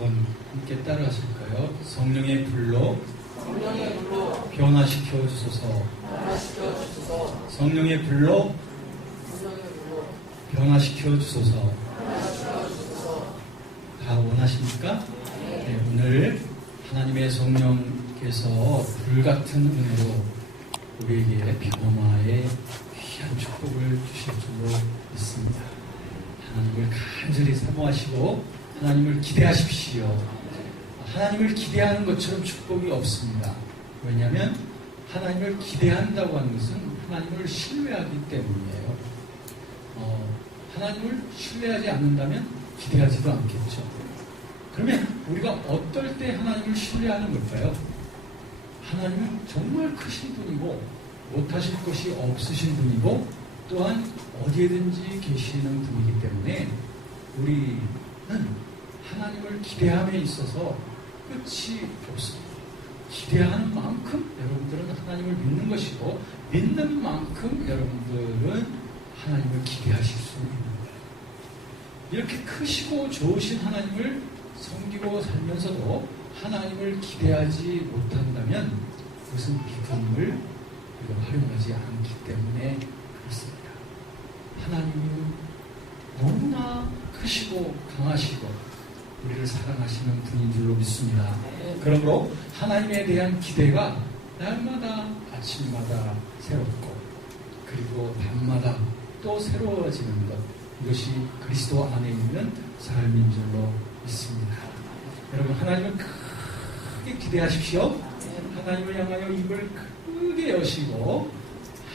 한번 함께 따라하실까요? 성령의 불로 성령의 불로 변화시켜 주소서. 변화시켜 주소서. 성령의 불로 성령의 불로 변화시켜 주소서. 변화시켜 주소서. 다 원하십니까? 네, 오늘 하나님의 성령께서 불같은 은혜로 우리에게 변화의 귀한 축복을 주실 줄로 믿습니다. 하나님을 간절히 사모하시고 하나님을 기대하십시오. 하나님을 기대하는 것처럼 축복이 없습니다. 왜냐하면 하나님을 기대한다고 하는 것은 하나님을 신뢰하기 때문이에요. 하나님을 신뢰하지 않는다면 기대하지도 않겠죠. 그러면 우리가 어떨 때 하나님을 신뢰하는 걸까요? 하나님은 정말 크신 분이고 못하실 것이 없으신 분이고 또한 어디에든지 계시는 분이기 때문에 우리는 하나님을 기대함에 있어서 끝이 없습니다. 기대하는 만큼 여러분들은 하나님을 믿는 것이고 믿는 만큼 여러분들은 하나님을 기대하실 수 있는 거예요. 이렇게 크시고 좋으신 하나님을 섬기고 살면서도 하나님을 기대하지 못한다면 그것은 믿음을 우리가 활용하지 않기 때문에 그렇습니다. 하나님은 너무나 크시고 강하시고 우리를 사랑하시는 분인 줄로 믿습니다. 그러므로 하나님에 대한 기대가 날마다 아침마다 새롭고 그리고 밤마다 또 새로워지는 것, 이것이 그리스도 안에 있는 삶인 줄로 믿습니다. 여러분, 하나님을 크게 기대하십시오. 하나님을 향하여 입을 크게 여시고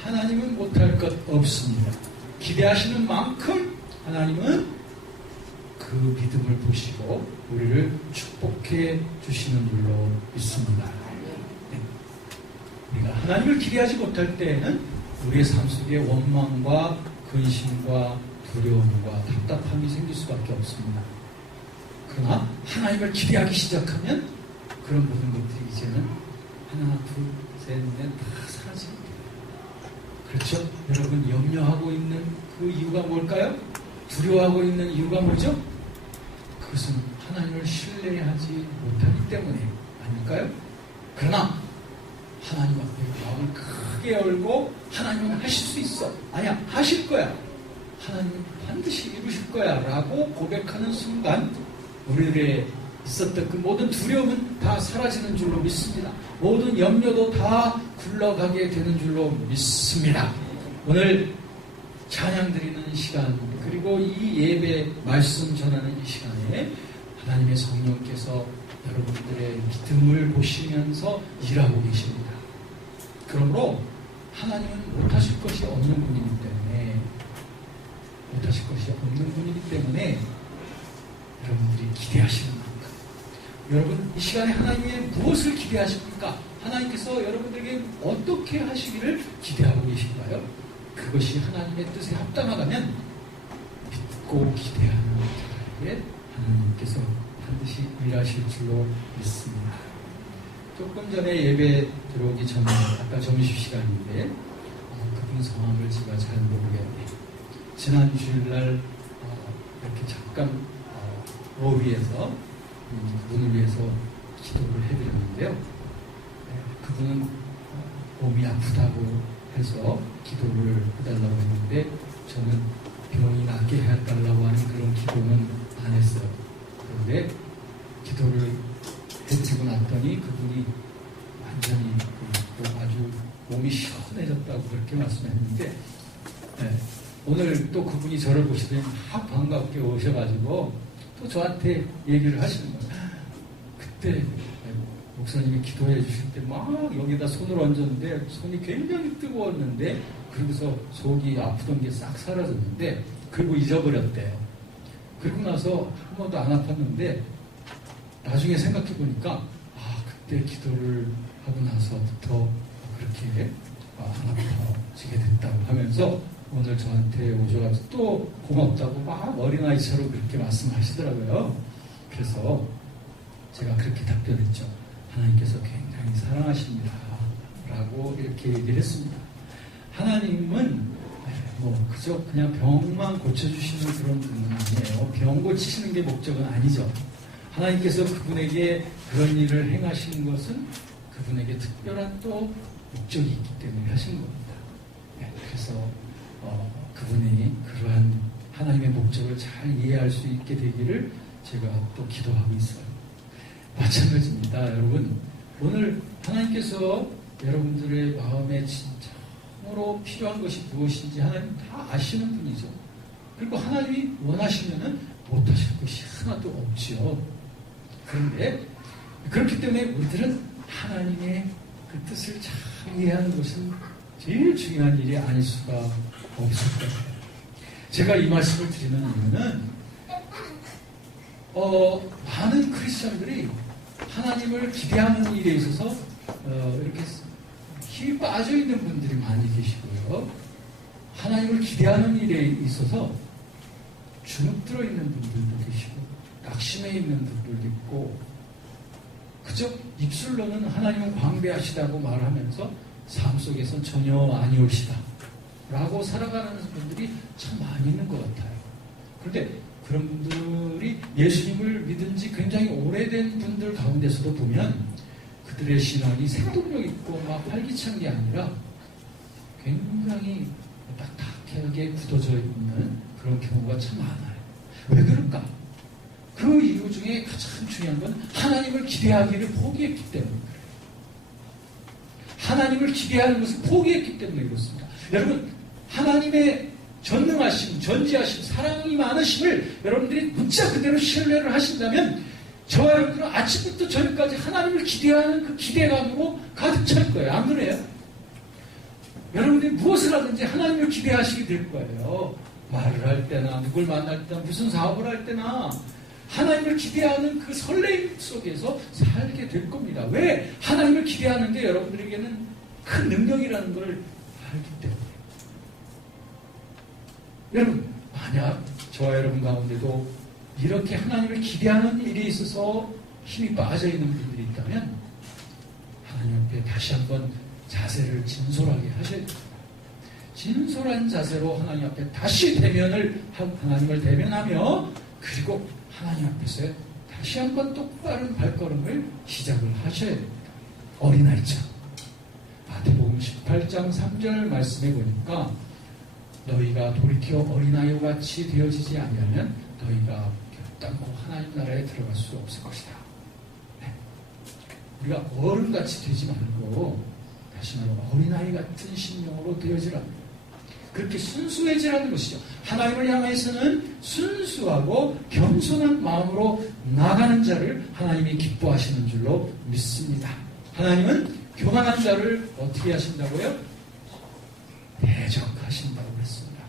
하나님은 못할 것 없습니다. 기대하시는 만큼 하나님은 그 믿음을 보시고 우리를 축복해 주시는 줄로 믿습니다. 네. 우리가 하나님을 기대하지 못할 때에는 우리의 삶 속에 원망과 근심과 두려움과 답답함이 생길 수밖에 없습니다. 그러나 하나님을 기대하기 시작하면 그런 모든 것들이 이제는 하나, 둘, 셋, 넷 다 사라집니다. 그렇죠? 여러분, 염려하고 있는 그 이유가 뭘까요? 두려워하고 있는 이유가 뭐죠? 그것은 하나님을 신뢰하지 못하기 때문에 아닐까요? 그러나 하나님 앞에 마음을 크게 열고 하나님은 하실 수 있어. 아니야, 하실 거야. 하나님은 반드시 이루실 거야 라고 고백하는 순간 우리들의 있었던 그 모든 두려움은 다 사라지는 줄로 믿습니다. 모든 염려도 다 굴러가게 되는 줄로 믿습니다. 오늘 찬양 드리는 시간, 그리고 이 예배 말씀 전하는 이 시간에 하나님의 성령께서 여러분들의 믿음을 보시면서 일하고 계십니다. 그러므로 하나님은 못하실 것이 없는 분이기 때문에 여러분들이 기대하시는 만큼, 여러분 이 시간에 하나님의 무엇을 기대하십니까? 하나님께서 여러분들에게 어떻게 하시기를 기대하고 계신가요? 그것이 하나님의 뜻에 합당하다면 믿고 기대하는 자에게 하나님께서 반드시 일하실 줄로 믿습니다. 조금 전에 예배 들어오기 전에 아까 점심시간인데 그분 성함을 제가 잘 모르겠네요. 지난 주일날 이렇게 잠깐 로비에서 그분을 위해서 기도를 해드렸는데요. 그분은 몸이 아프다고 해서 기도를 해달라고 했는데 저는 병이 낫게 해달라고 하는 그런 기도는 안 했어요. 그런데 기도를 해드리고 났더니 그분이 완전히 아주 몸이 시원해졌다고 그렇게 말씀했는데 오늘 또 그분이 저를 보시더니 막 반갑게 오셔가지고 또 저한테 얘기를 하시는 거예요. 그때 목사님이 기도해 주실 때 막 여기다 손을 얹었는데 손이 굉장히 뜨거웠는데 그러고서 속이 아프던 게 싹 사라졌는데 그리고 잊어버렸대요. 그리고 나서 한 번도 안 아팠는데 나중에 생각해 보니까 그때 기도를 하고 나서부터 그렇게 안 아파지게 됐다고 하면서 오늘 저한테 오셔가지고 또 고맙다고 막 어린아이처럼 그렇게 말씀하시더라고요. 그래서 제가 그렇게 답변했죠. 하나님께서 굉장히 사랑하십니다 라고 이렇게 얘기를 했습니다. 하나님은 그저 그냥 병만 고쳐주시는 그런 분은 아니에요. 병 고치시는 게 목적은 아니죠. 하나님께서 그분에게 그런 일을 행하시는 것은 그분에게 특별한 또 목적이 있기 때문에 하신 겁니다. 네, 그래서 그분이 그러한 하나님의 목적을 잘 이해할 수 있게 되기를 제가 또 기도하고 있어요. 마찬가지입니다. 여러분, 오늘 하나님께서 여러분들의 마음에 진짜로 필요한 것이 무엇인지 하나님 다 아시는 분이죠. 그리고 하나님이 원하시면은 못하실 것이 하나도 없지요. 그런데 그렇기 때문에 우리들은 하나님의 그 뜻을 잘 이해하는 것은 제일 중요한 일이 아닐 수가 없을 거예요. 제가 이 말씀을 드리는 이유는 많은 크리스천들이 하나님을 기대하는 일에 있어서 이렇게 힘이 빠져 있는 분들이 많이 계시고요. 하나님을 기대하는 일에 있어서 주눅들어 있는 분들도 계시고 낙심해 있는 분들도 있고 그저 입술로는 하나님은 광대하시다고 말하면서 삶 속에선 전혀 아니오시다 라고 살아가는 분들이 참 많이 있는 것 같아요. 그런데 그런 분들이 예수님을 믿은 지 굉장히 오래된 분들 가운데서도 보면 그들의 신앙이 생동력 있고 막 활기찬 게 아니라 굉장히 딱딱하게 굳어져 있는 그런 경우가 참 많아요. 왜 그럴까? 그 이유 중에 가장 중요한 건 하나님을 기대하기를 포기했기 때문에 그래요. 하나님을 기대하는 것을 포기했기 때문에 그렇습니다. 여러분, 하나님의 전능하심, 전지하심, 사랑이 많으심을 여러분들이 문자 그대로 신뢰를 하신다면 저와 여러분들은 아침부터 저녁까지 하나님을 기대하는 그 기대감으로 가득 찰 거예요. 안 그래요? 여러분들이 무엇을 하든지 하나님을 기대하시게 될 거예요. 말을 할 때나 누굴 만날 때나 무슨 사업을 할 때나 하나님을 기대하는 그 설레임 속에서 살게 될 겁니다. 왜? 하나님을 기대하는 게 여러분들에게는 큰 능력이라는 걸 알기 때문에. 여러분, 만약 저와 여러분 가운데도 이렇게 하나님을 기대하는 일에 있어서 힘이 빠져 있는 분들이 있다면 하나님 앞에 다시 한번 자세를 진솔하게 하셔야 됩니다. 진솔한 자세로 하나님 앞에 다시 하나님을 대면하며 그리고 하나님 앞에서 다시 한번 똑바른 발걸음을 시작을 하셔야 됩니다. 어린아이처럼. 마태복음 18장 3절 말씀에 보니까 너희가 돌이켜 어린아이와 같이 되어지지 않으면 너희가 결단코 하나님 나라에 들어갈 수 없을 것이다. 네. 우리가 어른같이 되지 말고 다시 말하면 어린아이 같은 심령으로 되어지라. 그렇게 순수해지라는 것이죠. 하나님을 향해서는 순수하고 겸손한 마음으로 나가는 자를 하나님이 기뻐하시는 줄로 믿습니다. 하나님은 교만한 자를 어떻게 하신다고요? 대적하신다고 했습니다.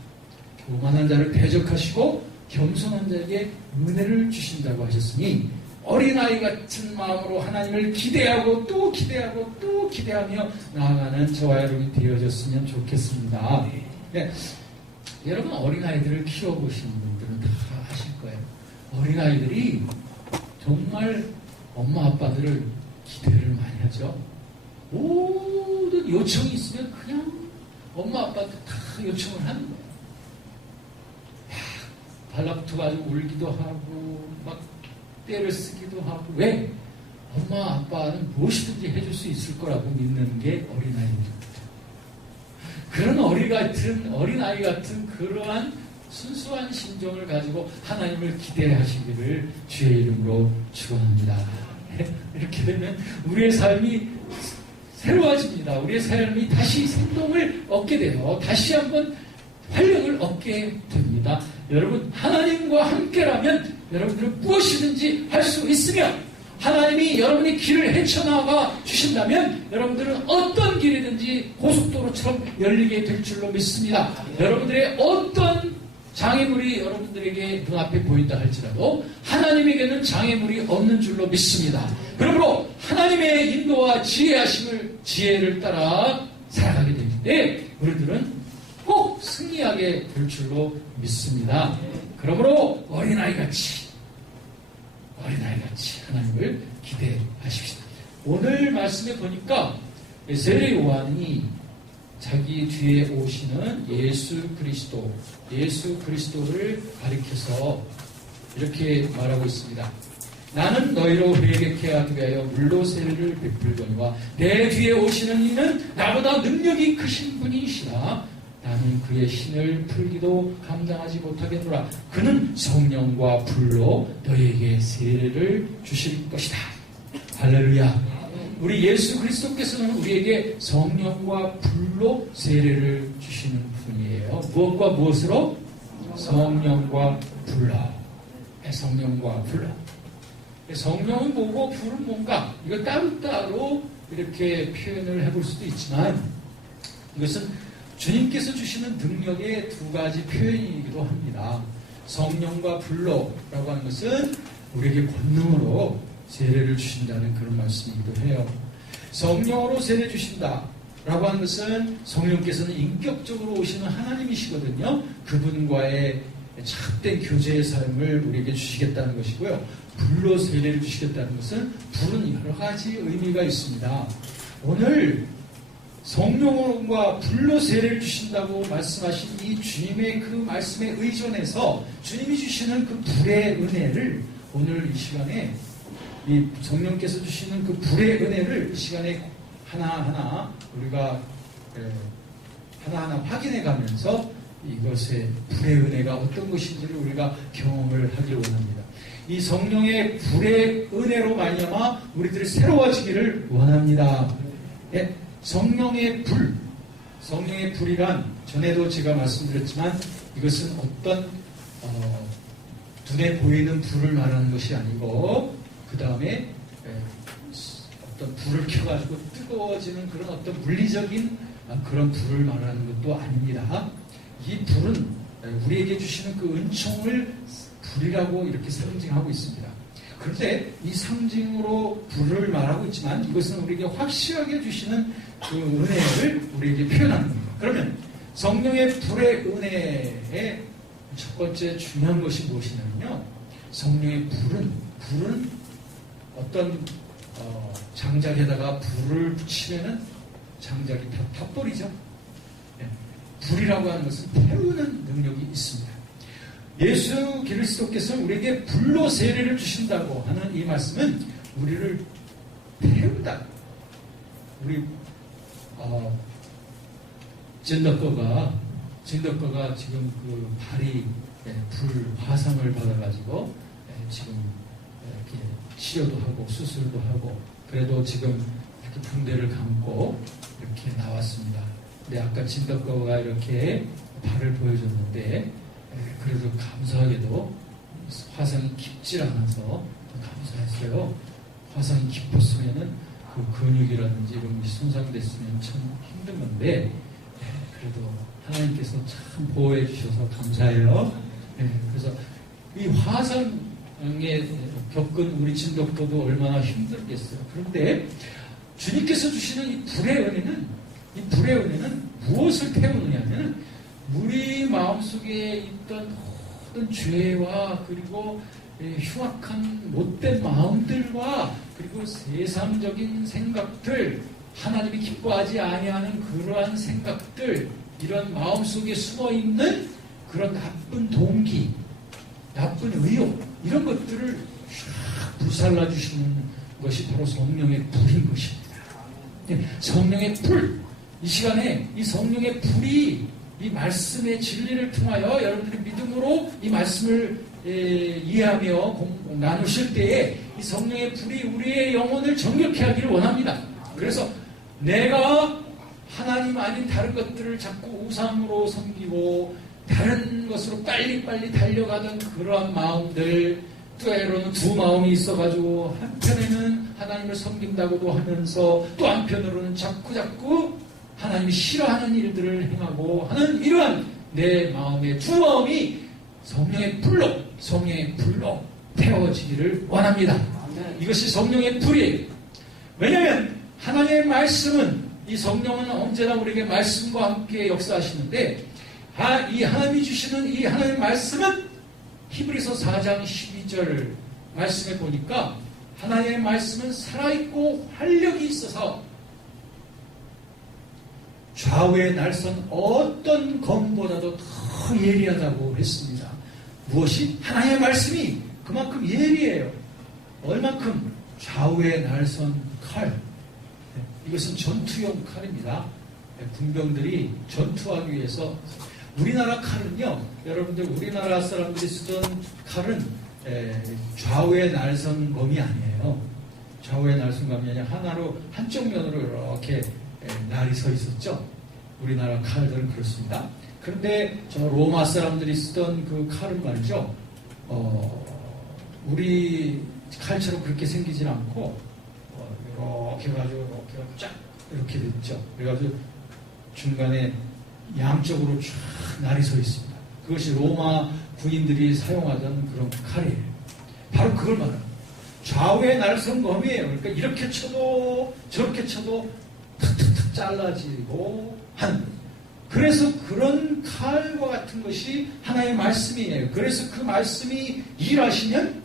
교만한 자를 대적하시고 겸손한 자에게 은혜를 주신다고 하셨으니 어린아이 같은 마음으로 하나님을 기대하고 또 기대하고 또 기대하며 나아가는 저와 여러분이 되어졌으면 좋겠습니다. 네. 여러분 어린아이들을 키워보시는 분들은 다 아실 거예요. 어린아이들이 정말 엄마 아빠들을 기대를 많이 하죠. 모든 요청이 있으면 그냥 엄마 아빠한테 다 요청을 하는 거예요. 달라붙어가지고 울기도 하고 막 때를 쓰기도 하고. 왜? 엄마 아빠는 무엇이든지 해줄 수 있을 거라고 믿는 게 어린아이입니다. 그런 어린아이 같은 그러한 순수한 심정을 가지고 하나님을 기대하시기를 주의 이름으로 축원합니다. 이렇게 되면 우리의 삶이 새로워집니다. 우리의 삶이 다시 생동을 얻게 돼요. 다시 한번 활력을 얻게 됩니다. 여러분, 하나님과 함께라면 여러분들은 무엇이든지 할 수 있으며 하나님이 여러분의 길을 헤쳐나가 주신다면 여러분들은 어떤 길이든지 고속도로처럼 열리게 될 줄로 믿습니다. 여러분들의 어떤 장애물이 여러분들에게 눈앞에 보인다 할지라도 하나님에게는 장애물이 없는 줄로 믿습니다. 그러므로 하나님의 인도와 지혜를 따라 살아가게 될 때 우리들은 꼭 승리하게 될 줄로 믿습니다. 그러므로 어린아이같이 하나님을 기대하십시다. 오늘 말씀에 보니까 세례 요한이 자기 뒤에 오시는 예수 그리스도를 가리켜서 이렇게 말하고 있습니다. 나는 너희로 회개케 하기 위하여 물로 세례를 베풀거니와 내 뒤에 오시는 이는 나보다 능력이 크신 분이시라. 나는 그의 신을 풀기도 감당하지 못하겠노라. 그는 성령과 불로 너희에게 세례를 주실 것이다. 할렐루야. 우리 예수 그리스도께서는 우리에게 성령과 불로 세례를 주시는 분이에요. 무엇과 무엇으로? 성령과 불로. 성령과 불로. 성령은 뭐고 불은 뭔가? 이거 따로따로 이렇게 표현을 해볼 수도 있지만 이것은 주님께서 주시는 능력의 두 가지 표현이기도 합니다. 성령과 불로라고 하는 것은 우리에게 권능으로 세례를 주신다는 그런 말씀이기도 해요. 성령으로 세례 주신다라고 하는 것은 성령께서는 인격적으로 오시는 하나님이시거든요. 그분과의 참된 교제의 삶을 우리에게 주시겠다는 것이고요. 불로 세례를 주시겠다는 것은 불은 여러 가지 의미가 있습니다. 오늘 성령과 불로 세례를 주신다고 말씀하신 이 주님의 그 말씀에 의존해서 주님이 주시는 그 불의 은혜를 오늘 이 시간에 이 성령께서 주시는 그 불의 은혜를 이 시간에 하나하나 우리가 하나하나 확인해 가면서 이것의 불의 은혜가 어떤 것인지를 우리가 경험을 하기를 원합니다. 이 성령의 불의 은혜로 말미암아 우리들이 새로워지기를 원합니다. 성령의 불, 성령의 불이란 전에도 제가 말씀드렸지만 이것은 어떤 눈에 보이는 불을 말하는 것이 아니고 그 다음에 어떤 불을 켜가지고 뜨거워지는 그런 어떤 물리적인 그런 불을 말하는 것도 아닙니다. 이 불은 우리에게 주시는 그 은총을 불이라고 이렇게 상징하고 있습니다. 그런데 이 상징으로 불을 말하고 있지만 이것은 우리에게 확실하게 주시는 그 은혜를 우리에게 표현하는 겁니다. 그러면 성령의 불의 은혜의 첫 번째 중요한 것이 무엇이냐면요. 성령의 불은 어떤 장작에다가 불을 붙이면은 장작이 다 타버리죠. 불이라고 하는 것은 태우는 능력이 있습니다. 예수 그리스도께서 우리에게 불로 세례를 주신다고 하는 이 말씀은 우리를 태운다. 우리 진덕거가 지금 그 발이 불 화상을 받아가지고 지금 이렇게 치료도 하고 수술도 하고 그래도 지금 이렇게 붕대를 감고 이렇게 나왔습니다. 근데 아까 진덕거가 이렇게 발을 보여줬는데 그래도 감사하게도 화상이 깊질 않아서 감사했어요. 화상이 깊었으면은 그 근육이라든지 이런 것이 손상됐으면 참 힘든 건데 그래도 하나님께서 참 보호해 주셔서 감사해요. 그래서 이 화상에 겪은 우리 진덕도도 얼마나 힘들겠어요. 그런데 주님께서 주시는 이 불의 은혜는 무엇을 태우느냐면 우리 마음속에 있던 모든 죄와 그리고 흉악한 못된 마음들과 그리고 세상적인 생각들, 하나님이 기뻐하지 아니하는 그러한 생각들, 이런 마음속에 숨어있는 그런 나쁜 동기, 나쁜 의욕, 이런 것들을 쫙 불살라 주시는 것이 바로 성령의 불인 것입니다. 성령의 불, 이 시간에 이 성령의 불이 이 말씀의 진리를 통하여 여러분들이 믿음으로 이 말씀을 이해하며 나누실 때에 이 성령의 불이 우리의 영혼을 정결케 하기를 원합니다. 그래서 내가 하나님 아닌 다른 것들을 자꾸 우상으로 섬기고 다른 것으로 빨리빨리 달려가던 그러한 마음들, 때로는 두 마음이 있어가지고 한편에는 하나님을 섬긴다고도 하면서 또 한편으로는 자꾸 하나님이 싫어하는 일들을 행하고 하는 이러한 내 마음의 두 마음이 성령의 불로 태워지기를 원합니다. 이것이 성령의 불이에요. 왜냐하면 하나님의 말씀은 이 성령은 언제나 우리에게 말씀과 함께 역사하시는데 이 하나님이 주시는 이 하나님의 말씀은 히브리서 4장 12절 말씀에 보니까 하나님의 말씀은 살아있고 활력이 있어서 좌우의 날선 어떤 검보다도 더 예리하다고 했습니다. 무엇이? 하나님의 말씀이 그만큼 예리해요. 얼만큼 좌우에 날선 칼, 이것은 전투용 칼입니다. 군병들이 전투하기 위해서. 우리나라 칼은요, 여러분들 우리나라 사람들이 쓰던 칼은 좌우에 날선 검이 아니에요. 좌우에 날선 검이 아니라 하나로 한쪽 면으로 이렇게 날이 서 있었죠. 우리나라 칼들은 그렇습니다. 그런데 저 로마 사람들이 쓰던 그 칼은 말이죠, 우리 칼처럼 그렇게 생기진 않고 이렇게 해가지고 이렇게 됐죠. 그래가지고 중간에 양쪽으로 쫙 날이 서 있습니다. 그것이 로마 군인들이 사용하던 그런 칼이에요. 바로 그걸 말합니다. 좌우에 날선 검이에요. 그러니까 이렇게 쳐도 저렇게 쳐도 탁탁탁 잘라지고 하는 거예요. 그래서 그런 칼과 같은 것이 하나의 말씀이에요. 그래서 그 말씀이 일하시면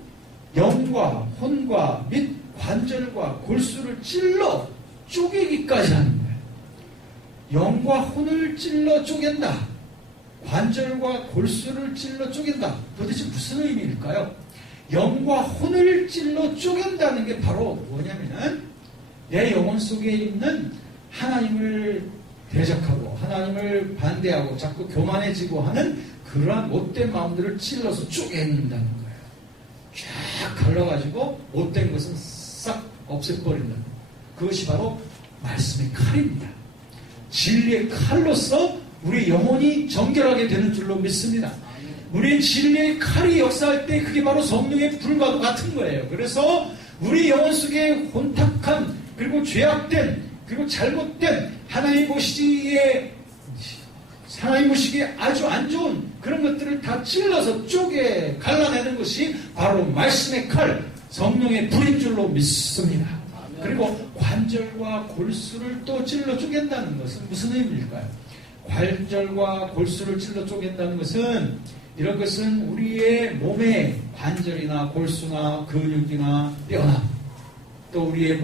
영과 혼과 및 관절과 골수를 찔러 쪼개기까지 하는 거예요. 영과 혼을 찔러 쪼갠다. 관절과 골수를 찔러 쪼갠다. 도대체 무슨 의미일까요? 영과 혼을 찔러 쪼갠다는 게 바로 뭐냐면은 내 영혼 속에 있는 하나님을 대적하고 하나님을 반대하고 자꾸 교만해지고 하는 그러한 못된 마음들을 찔러서 쪼갠다는 거예요. 쫙 갈라가지고 못된 것은 싹 없애버린다는 거예요. 그것이 바로 말씀의 칼입니다. 진리의 칼로서 우리 영혼이 정결하게 되는 줄로 믿습니다. 우리의 진리의 칼이 역사할 때 그게 바로 성령의 불과도 같은 거예요. 그래서 우리 영혼 속에 혼탁한 그리고 죄악된 그리고 잘못된 하나님 보시기에 아주 안 좋은 그런 것들을 다 찔러서 쪼개 갈라내는 것이 바로 말씀의 칼, 성령의 불인 줄로 믿습니다. 그리고 관절과 골수를 또 찔러 쪼갠다는 것은 무슨 의미일까요? 관절과 골수를 찔러 쪼갠다는 것은 이런 것은 우리의 몸의 관절이나 골수나 근육이나 뼈나 또 우리의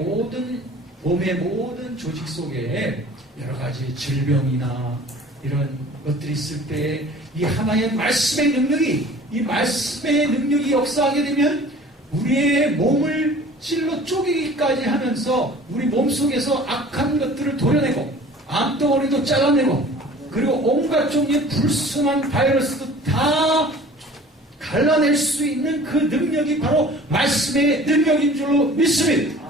몸의 모든 조직 속에 여러 가지 질병이나 이런 것들이 있을 때 이 하나의 말씀의 능력이 역사하게 되면 우리의 몸을 찔러 쪼개기까지 하면서 우리 몸속에서 악한 것들을 도려내고 암덩어리도 잘라내고 그리고 온갖 종류의 불순한 바이러스도 다 갈라낼 수 있는 그 능력이 바로 말씀의 능력인 줄로 믿습니다.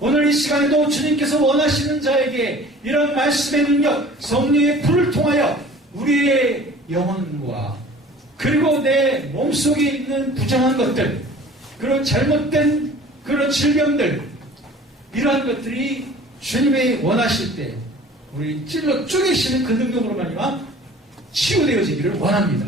오늘 이 시간에도 주님께서 원하시는 자에게 이런 말씀의 능력, 성령의 불을 통하여 우리의 영혼과 그리고 내 몸속에 있는 부정한 것들, 그런 잘못된 그런 질병들, 이러한 것들이 주님이 원하실 때 우리 찔러 쪼개시는 그 능력으로 말미암아 치유되어지기를 원합니다.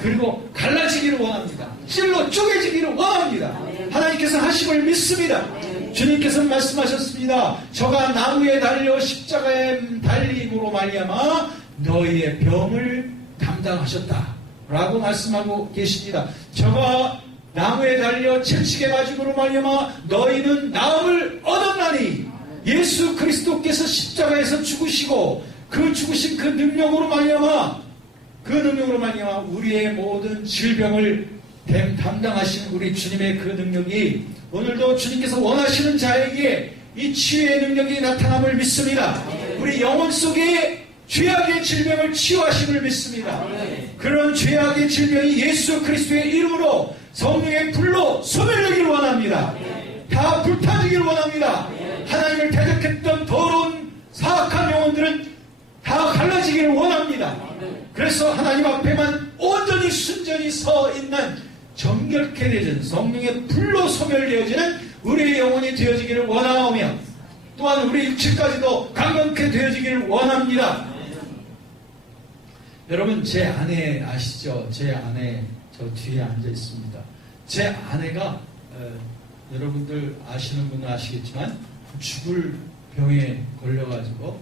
그리고 갈라지기를 원합니다. 찔러 쪼개지기를 원합니다. 하나님께서 하심을 믿습니다. 주님께서 말씀하셨습니다. 저가 나무에 달려 십자가에 달림으로 말미암아 너희의 병을 담당하셨다 라고 말씀하고 계십니다. 저가 나무에 달려 채찍에 맞음으로 말미암아 너희는 나음을 얻었나니 예수 그리스도께서 십자가에서 죽으시고 그 죽으신 그 능력으로 말미암아 우리의 모든 질병을 담당하신 우리 주님의 그 능력이 오늘도 주님께서 원하시는 자에게 이 치유의 능력이 나타남을 믿습니다. 우리 영혼 속에 죄악의 질병을 치유하심을 믿습니다. 그런 죄악의 질병이 예수 그리스도의 이름으로 성령의 불로 소멸되기를 원합니다. 다 불타지기를 원합니다. 하나님을 대적했던 더러운 사악한 영혼들은 다 갈라지기를 원합니다. 그래서 하나님 앞에만 온전히 순전히 서 있는 정결케 되어진 성령의 불로 소멸되어지는 우리의 영혼이 되어지기를 원하오며 또한 우리 육체까지도 강건케 되어지기를 원합니다. 여러분 제 아내 아시죠? 제 아내 저 뒤에 앉아 있습니다. 제 아내가 여러분들 아시는 분은 아시겠지만 죽을 병에 걸려가지고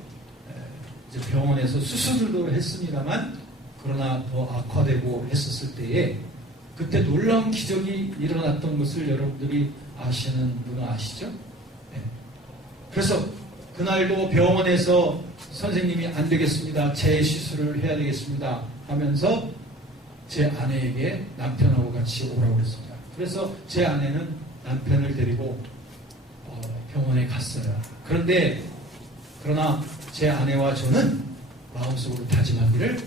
이제 병원에서 수술도 했습니다만 그러나 더 악화되고 했었을 때에 그때 놀라운 기적이 일어났던 것을 여러분들이 아시는 분은 아시죠? 네. 그래서 그날도 병원에서 선생님이 안 되겠습니다. 재시술을 해야 되겠습니다. 하면서 제 아내에게 남편하고 같이 오라고 그랬습니다. 그래서 제 아내는 남편을 데리고 병원에 갔어요. 그러나 제 아내와 저는 마음속으로 다짐하기를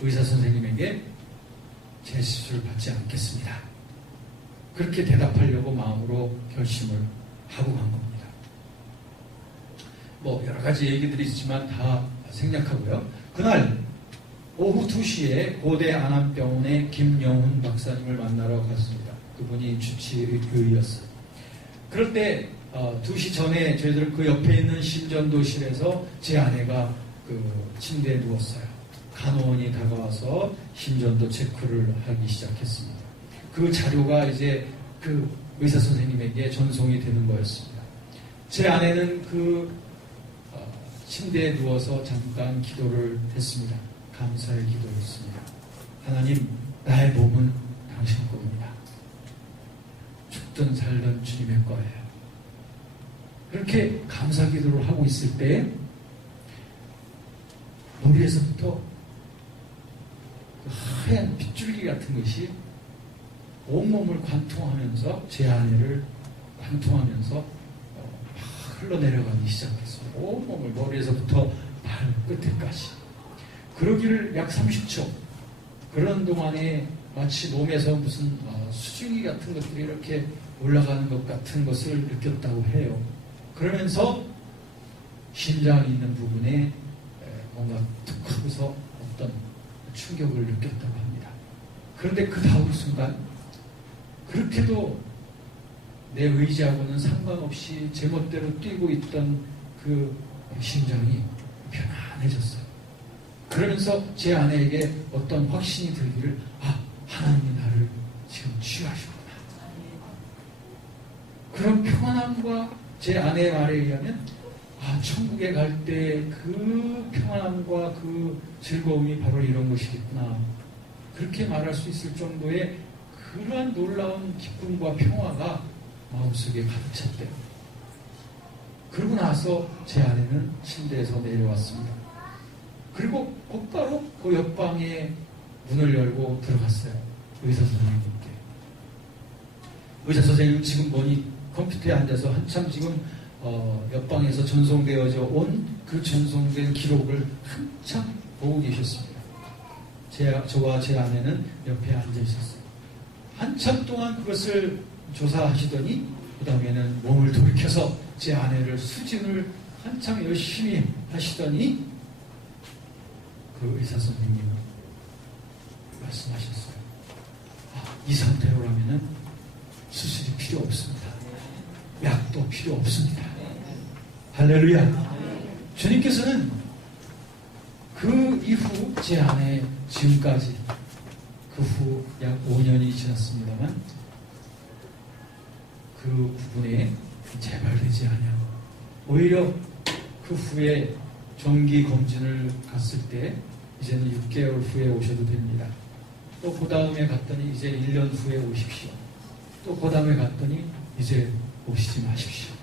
의사 선생님에게 재수술을 받지 않겠습니다. 그렇게 대답하려고 마음으로 결심을 하고 간 겁니다. 여러 가지 얘기들이 있지만 다 생략하고요. 그날 오후 2시에 고대 안암병원의 김영훈 박사님을 만나러 갔습니다. 그분이 주치의였어요. 그럴 때 2시 전에 저희들 그 옆에 있는 심전도실에서 제 아내가 그 침대에 누웠어요. 간호원이 다가와서 심전도 체크를 하기 시작했습니다. 그 자료가 이제 그 의사 선생님에게 전송이 되는 거였습니다. 제 아내는 그 침대에 누워서 잠깐 기도를 했습니다. 감사의 기도였습니다. 하나님, 나의 몸은 당신 겁니다. 죽든 살든 주님의 거예요. 그렇게 감사 기도를 하고 있을 때 머리에서부터 그 하얀 빗줄기 같은 것이 온몸을 관통하면서 제 아내를 관통하면서 막 흘러내려가기 시작했어요. 온몸을 머리에서부터 발끝에까지. 그러기를 약 30초. 그런 동안에 마치 몸에서 무슨 수증기 같은 것들이 이렇게 올라가는 것 같은 것을 느꼈다고 해요. 그러면서 심장이 있는 부분에 뭔가 툭 하고서 어떤 충격을 느꼈다고 합니다. 그런데 그 다음 순간 그렇게도 내 의지하고는 상관없이 제멋대로 뛰고 있던 그 심장이 편안해졌어요. 그러면서 제 아내에게 어떤 확신이 들기를 하나님이 나를 지금 치유하시구나. 그런 평안함과 제 아내의 말에 의하면 천국에 갈 때 그 평안함과 그 즐거움이 바로 이런 것이겠구나. 그렇게 말할 수 있을 정도의 그러한 놀라운 기쁨과 평화가 마음속에 가득 찼대요. 그러고 나서 제 아내는 침대에서 내려왔습니다. 그리고 곧바로 그 옆방에 문을 열고 들어갔어요. 의사 선생님께. 의사 선생님 지금 보니 컴퓨터에 앉아서 한참 지금 옆방에서 전송되어져 온 그 전송된 기록을 한참 보고 계셨습니다. 저와 제 아내는 옆에 앉아 있었어요. 한참 동안 그것을 조사하시더니 그 다음에는 몸을 돌이켜서 제 아내를 수진을 한참 열심히 하시더니 그 의사 선생님은 말씀하셨어요. 이 상태로라면 수술이 필요 없습니다. 약도 필요 없습니다. 할렐루야. 주님께서는 그 이후 제 아내 지금까지 그 후 약 5년이 지났습니다만 그 부분에 재발되지 않냐고. 오히려 그 후에 정기 검진을 갔을 때 이제는 6개월 후에 오셔도 됩니다. 또 그 다음에 갔더니 이제 1년 후에 오십시오. 또 그 다음에 갔더니 이제 오시지 마십시오.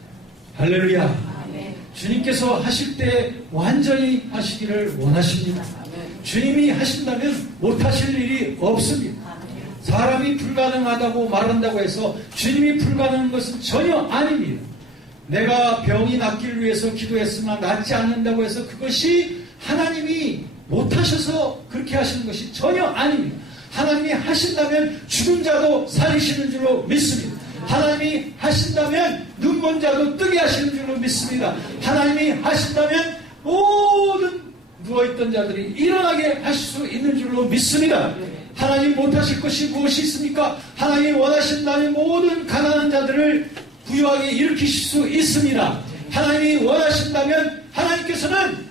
할렐루야. 아멘. 주님께서 하실 때 완전히 하시기를 원하십니다. 아멘. 주님이 하신다면 못하실 일이 없습니다. 아멘. 사람이 불가능하다고 말한다고 해서 주님이 불가능한 것은 전혀 아닙니다. 내가 병이 낫기를 위해서 기도했으나 낫지 않는다고 해서 그것이 하나님이 못하셔서 그렇게 하시는 것이 전혀 아닙니다. 하나님이 하신다면 죽은 자도 살리시는 줄로 믿습니다. 하나님이 하신다면 눈먼 자도 뜨게 하시는 줄로 믿습니다. 하나님이 하신다면 모든 누워있던 자들이 일어나게 하실 수 있는 줄로 믿습니다. 하나님 못하실 것이 무엇이 있습니까? 하나님이 원하신다면 모든 가난한 자들을 부유하게 일으키실 수 있습니다. 하나님이 원하신다면 하나님께서는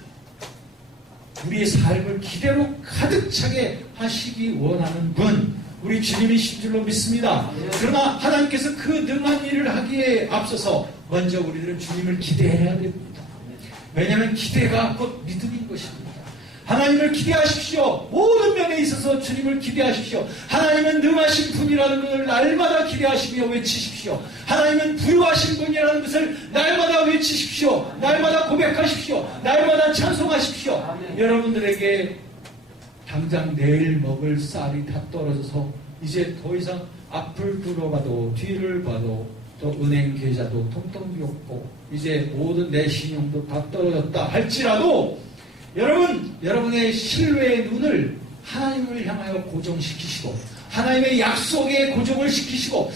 우리의 삶을 기대로 가득 차게 하시기 원하는 분, 우리 주님이신 줄로 믿습니다. 그러나 하나님께서 그 능한 일을 하기에 앞서서 먼저 우리들은 주님을 기대해야 됩니다. 왜냐하면 기대가 곧 믿음인 것입니다. 하나님을 기대하십시오. 모든 면에 있어서 주님을 기대하십시오. 하나님은 능하신 분이라는 것을 날마다 기대하시며 외치십시오. 하나님은 부유하신 분이라는 것을 날마다 외치십시오. 날마다 고백하십시오. 날마다 찬송하십시오. 아멘. 여러분들에게 당장 내일 먹을 쌀이 다 떨어져서 이제 더 이상 앞을 둘러봐도 뒤를 봐도 또 은행 계좌도 통통 비었고 이제 모든 내 신용도 다 떨어졌다 할지라도 여러분, 여러분의 신뢰의 눈을 하나님을 향하여 고정시키시고 하나님의 약속에 고정을 시키시고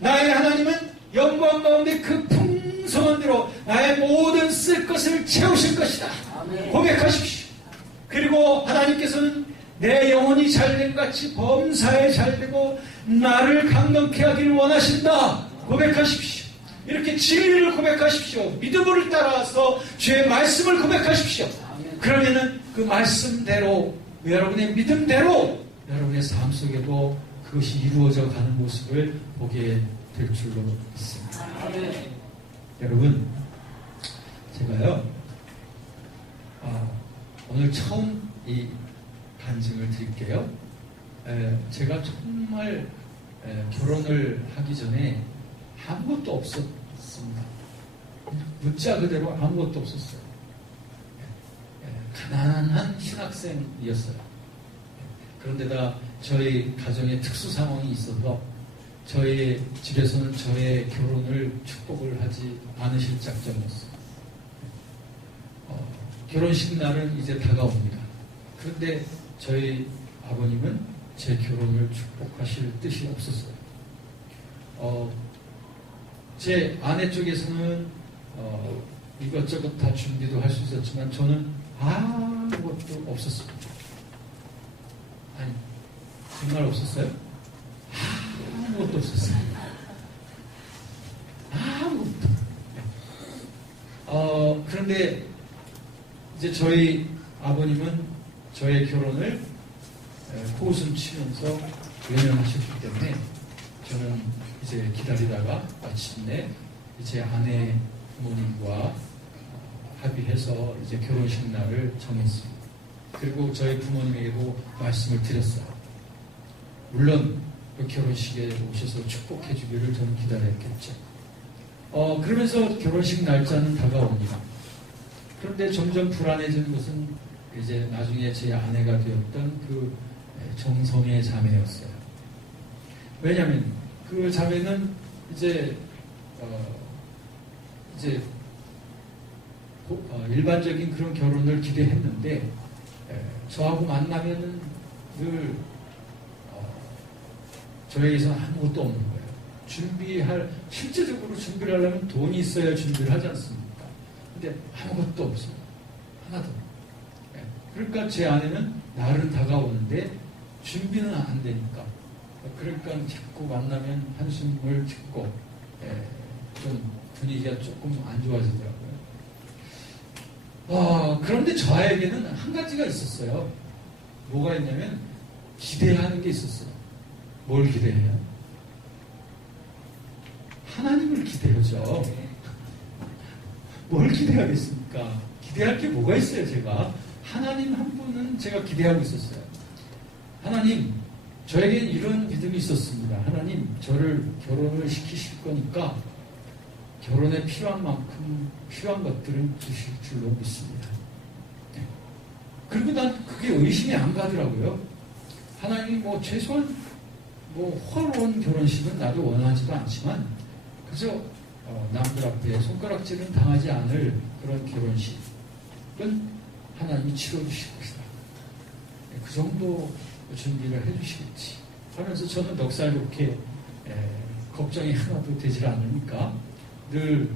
나의 하나님은 영광 가운데 그 풍성한 대로 나의 모든 쓸 것을 채우실 것이다. 아멘. 고백하십시오. 그리고 하나님께서는 내 영혼이 잘된 같이 범사에 잘되고 나를 강건케 하기를 원하신다. 고백하십시오. 이렇게 진리를 고백하십시오. 믿음을 따라서 주의 말씀을 고백하십시오. 그러면은 그 말씀대로 여러분의 믿음대로 여러분의 삶 속에도 그것이 이루어져 가는 모습을 보게 될 줄로 믿습니다. 아멘. 여러분, 제가요 오늘 처음 이 간증을 드릴게요. 제가 정말 결혼을 하기 전에 아무것도 없었습니다. 문자 그대로 아무것도 없었어요. 가난한 신학생이었어요. 그런데다 저희 가정에 특수 상황이 있어서 저희 집에서는 저의 결혼을 축복을 하지 않으실 작정이었어요. 결혼식 날은 이제 다가옵니다. 그런데 저희 아버님은 제 결혼을 축복하실 뜻이 없었어요. 제 아내 쪽에서는 이것저것 다 준비도 할 수 있었지만 저는 아무것도 없었습니다. 아니, 정말 없었어요? 아무것도 없었어요. 아무것도. 그런데 이제 저희 아버님은 저의 결혼을 코웃음 치면서 외면하셨기 때문에 저는 이제 기다리다가 마침내 제 아내 부모님과 합의해서 이제 결혼식 날을 정했습니다. 그리고 저희 부모님에게도 말씀을 드렸어요. 물론 그 결혼식에 오셔서 축복해 주기를 저는 기다렸겠죠. 그러면서 결혼식 날짜는 다가옵니다. 그런데 점점 불안해지는 것은 이제 나중에 제 아내가 되었던 그 정성의 자매였어요. 왜냐하면 그 자매는 이제 일반적인 그런 결혼을 기대했는데 저하고 만나면은 늘 저에게서는 아무것도 없는 거예요. 실제적으로 준비를 하려면 돈이 있어야 준비를 하지 않습니까? 근데 아무것도 없어요. 하나도. 그러니까 제 아내는 날은 다가오는데 준비는 안 되니까. 그러니까 자꾸 만나면 한숨을 짓고 좀 분위기가 조금 안 좋아지더라고요. 그런데 저에게는 한 가지가 있었어요. 뭐가 있냐면 기대하는 게 있었어요. 뭘 기대해요? 하나님을 기대하죠. 뭘 기대하겠습니까? 기대할 게 뭐가 있어요, 제가? 하나님 한 분은 제가 기대하고 있었어요. 하나님, 저에게 이런 믿음이 있었습니다. 하나님, 저를 결혼을 시키실 거니까 결혼에 필요한 만큼 필요한 것들은 주실 줄로 믿습니다. 그리고 난 그게 의심이 안 가더라고요. 하나님이 최소한 헐온 결혼식은 나도 원하지도 않지만 그저 남들 앞에 손가락질은 당하지 않을 그런 결혼식은 하나님이 치러주실 것이다. 그 정도 준비를 해주시겠지 하면서 저는 넉살좋게 걱정이 하나도 되질 않으니까 늘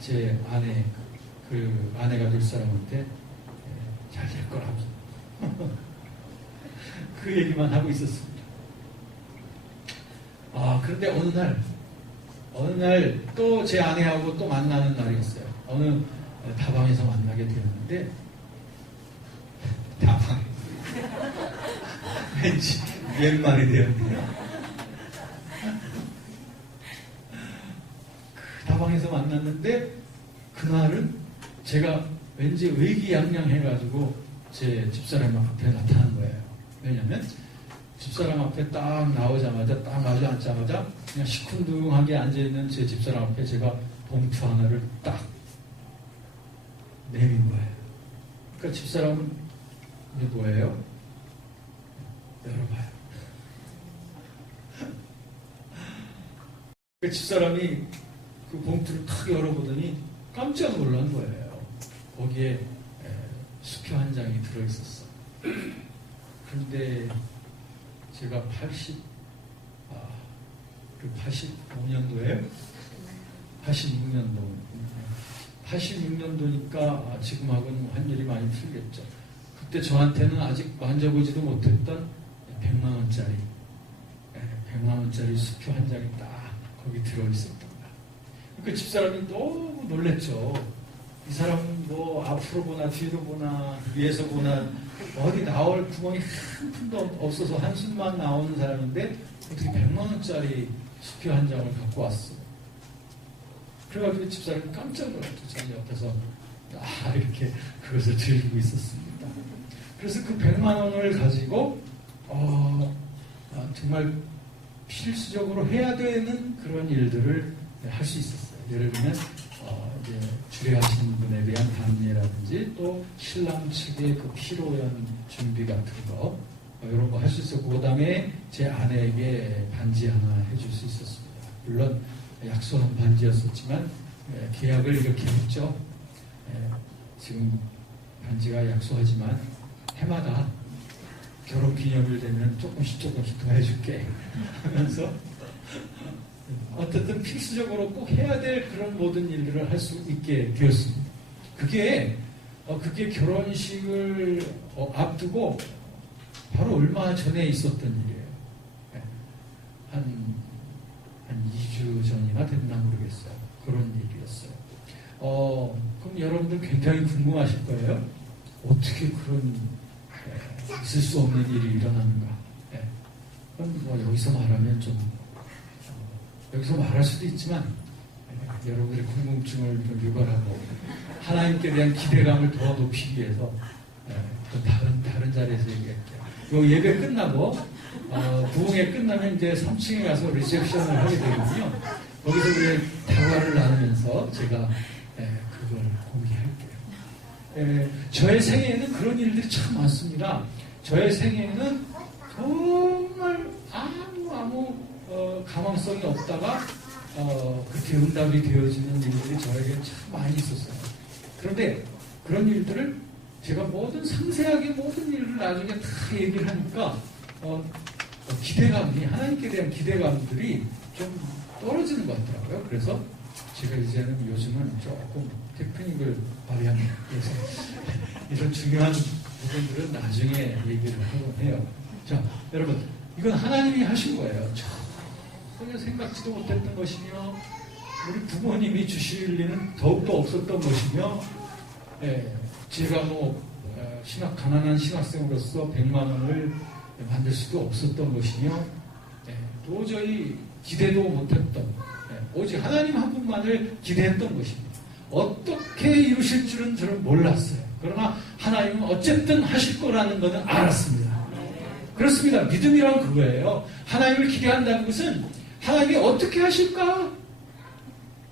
제 아내, 그 아내가 될 사람한테 잘 될 거라고 그 얘기만 하고 있었습니다. 그런데 어느 날 또 제 아내하고 또 만나는 날이었어요. 어느 다방에서 만나게 되었는데 다방 왠지 옛말이 되었네요. 그 다방에서 만났는데 그날은 제가 왠지 의기양양해가지고 제 집사람 앞에 나타난 거예요. 왜냐면 집사람 앞에 딱 나오자마자 딱 마주 앉자마자 그냥 시큰둥하게 앉아있는 제 집사람 앞에 제가 봉투 하나를 딱 내민 거예요. 그러니까 집사람은 이게 뭐예요? 열어봐요. 그 집사람이 그 봉투를 탁 열어보더니 깜짝 놀란 거예요. 거기에 수표 한 장이 들어있었어. 그런데 제가 85년도에 86년도니까 지금하고는 환율이 많이 틀렸죠. 그때 저한테는 아직 만져보지도 못했던 100만 원짜리 수표 한 장이 딱 거기 들어있었던 거야. 그 집사람이 너무 놀랬죠. 이 사람은 뭐 앞으로 보나 뒤로 보나 위에서 보나 어디 나올 구멍이 한 푼도 없어서 한숨만 나오는 사람인데 어떻게 100만 원짜리 수표 한 장을 갖고 왔어. 그래가지고 집사람이 깜짝 놀랐죠. 자기 옆에서 이렇게 그것을 들고 있었습니다. 그래서 그 100만 원을 가지고 정말 필수적으로 해야 되는 그런 일들을 할 수 있었어요. 예를 들면 이제 주례하시는 분에 대한 답례라든지 또 신랑 측의 그 피로연 준비 같은 거 이런 거 할 수 있었고, 그 다음에 제 아내에게 반지 하나 해줄 수 있었습니다. 물론 약속한 반지였었지만 계약을 이렇게 했죠. 지금 반지가 약속하지만 해마다 결혼 기념일 되면 조금씩 더 해줄게 하면서 어쨌든 필수적으로 꼭 해야 될 그런 모든 일들을 할 수 있게 되었습니다. 그게 결혼식을 앞두고 바로 얼마 전에 있었던 일이에요. 한 2주 전이나 됐나 모르겠어요. 그런 일이었어요. 그럼 여러분들 굉장히 궁금하실 거예요. 어떻게 그런 있을 수 없는 일이 일어나는가? 그럼 뭐 여기서 말하면 여기서 말할 수도 있지만 여러분들의 궁금증을 좀 유발하고 하나님께 대한 기대감을 더 높이기 위해서 또 다른 자리에서 얘기할게요. 요 예배 끝나고 부흥회 끝나면 이제 3층에 가서 리셉션을 하게 되거든요. 거기서 우리 대화를 나누면서 제가 그걸 공개할게요. 저의 생애에는 그런 일들이 참 많습니다. 저의 생애에는 정말 아무 가망성이 없다가 그렇게 응답이 되어지는 일들이 저에게 참 많이 있었어요. 그런데 그런 일들을 제가 상세하게 모든 일을 나중에 다 얘기를 하니까 기대감이, 하나님께 대한 기대감들이 좀 떨어지는 것 같더라고요. 그래서 제가 요즘은 조금 테크닉을 발휘하면서 이런 중요한 부분들은 나중에 얘기를 하곤 해요. 자, 여러분, 이건 하나님이 하신 거예요. 전혀 생각지도 못했던 것이며 우리 부모님이 주실 리는 더욱더 없었던 것이며, 제가 가난한 신학생으로서 100만 원을 만들 수도 없었던 것이며, 도저히 기대도 못했던, 오직 하나님 한 분만을 기대했던 것입니다. 어떻게 이루실 줄은 저는 몰랐어요. 그러나 하나님은 어쨌든 하실 거라는 것은 알았습니다. 그렇습니다. 믿음이란 그거예요. 하나님을 기대한다는 것은 하나님이 어떻게 하실까?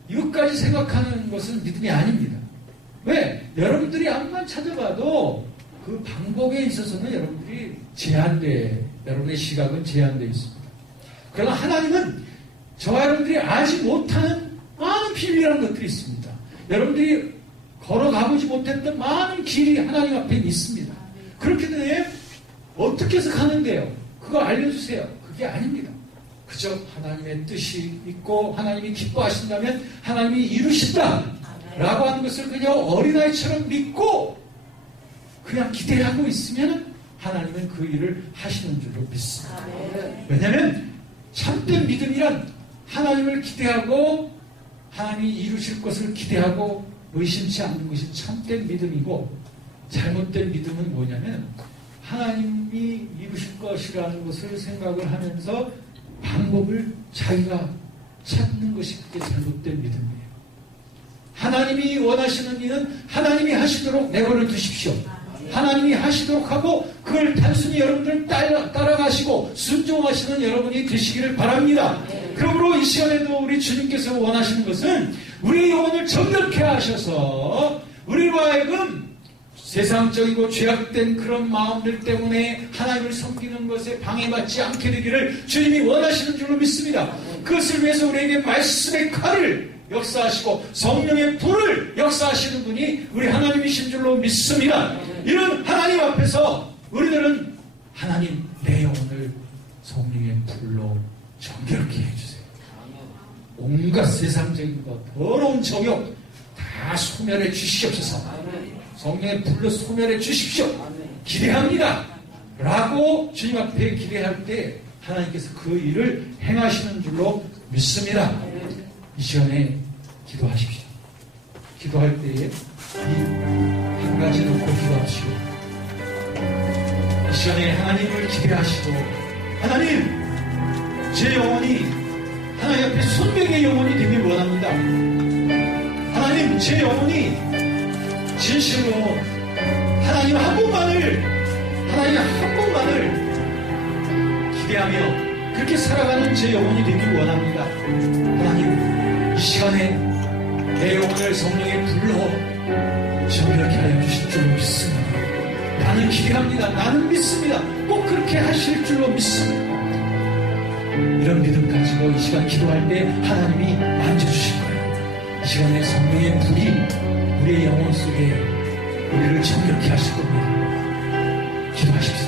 이것까지 생각하는 것은 믿음이 아닙니다. 왜? 여러분들이 암만 찾아봐도 그 방법에 있어서는 여러분들이 여러분의 시각은 제한되어 있습니다. 그러나 하나님은 저와 여러분들이 알지 못하는 많은 비밀이라는 것들이 있습니다. 여러분들이 걸어가보지 못했던 많은 길이 하나님 앞에 있습니다. 그렇기 때문에 어떻게 해서 가는데요? 그거 알려주세요. 그게 아닙니다. 그저 하나님의 뜻이 있고 하나님이 기뻐하신다면 하나님이 이루신다 라고 하는 것을 그냥 어린아이처럼 믿고 그냥 기대하고 있으면 하나님은 그 일을 하시는 줄로 믿습니다. 왜냐하면 참된 믿음이란 하나님을 기대하고 하나님이 이루실 것을 기대하고 의심치 않는 것이 참된 믿음이고, 잘못된 믿음은 뭐냐면 하나님이 이루실 것이라는 것을 생각을 하면서 방법을 자기가 찾는 것이 그게 잘못된 믿음이에요. 하나님이 원하시는 일은 하나님이 하시도록 내버려 두십시오. 하나님이 하시도록 하고 그걸 단순히 여러분들 따라가시고 순종하시는 여러분이 되시기를 바랍니다. 그러므로 이 시간에도 우리 주님께서 원하시는 것은 우리 영혼을 정결케 하셔서 우리로 하여금 세상적이고 죄악된 그런 마음들 때문에 하나님을 섬기는 것에 방해받지 않게 되기를 주님이 원하시는 줄로 믿습니다. 그것을 위해서 우리에게 말씀의 칼을 역사하시고 성령의 불을 역사하시는 분이 우리 하나님이신 줄로 믿습니다. 이런 하나님 앞에서 우리들은 하나님 내 영혼을 성령의 불로 정결케 해주세요. 온갖 세상적인 것, 더러운 정욕 다 소멸해 주시옵소서. 성령의 불로 소멸해 주십시오. 기대합니다. 라고 주님 앞에 기대할 때 하나님께서 그 일을 행하시는 줄로 믿습니다. 이 시간에 기도하십시오. 기도할 때에 이 한 가지 놓고 기도하시오. 이 시간에 하나님을 기대하시고 하나님 제 영혼이 하나님 앞에 손백의 영혼이 되길 원합니다. 하나님 제 영혼이 진실로 하나님 한 분만을 기대하며 그렇게 살아가는 제 영혼이 되길 원합니다. 하나님 이 시간에 내 영혼을 성령의 불로 정결케 하여 주실 줄로 믿습니다. 나는 기대합니다. 나는 믿습니다. 꼭 그렇게 하실 줄로 믿습니다. 이런 믿음 가지고 이 시간 기도할 때 하나님이 만져주실 거예요. 이 시간에 성령의 불이 우리의 영혼 속에 우리를 정결케 하실 겁니다. 기도하십시오.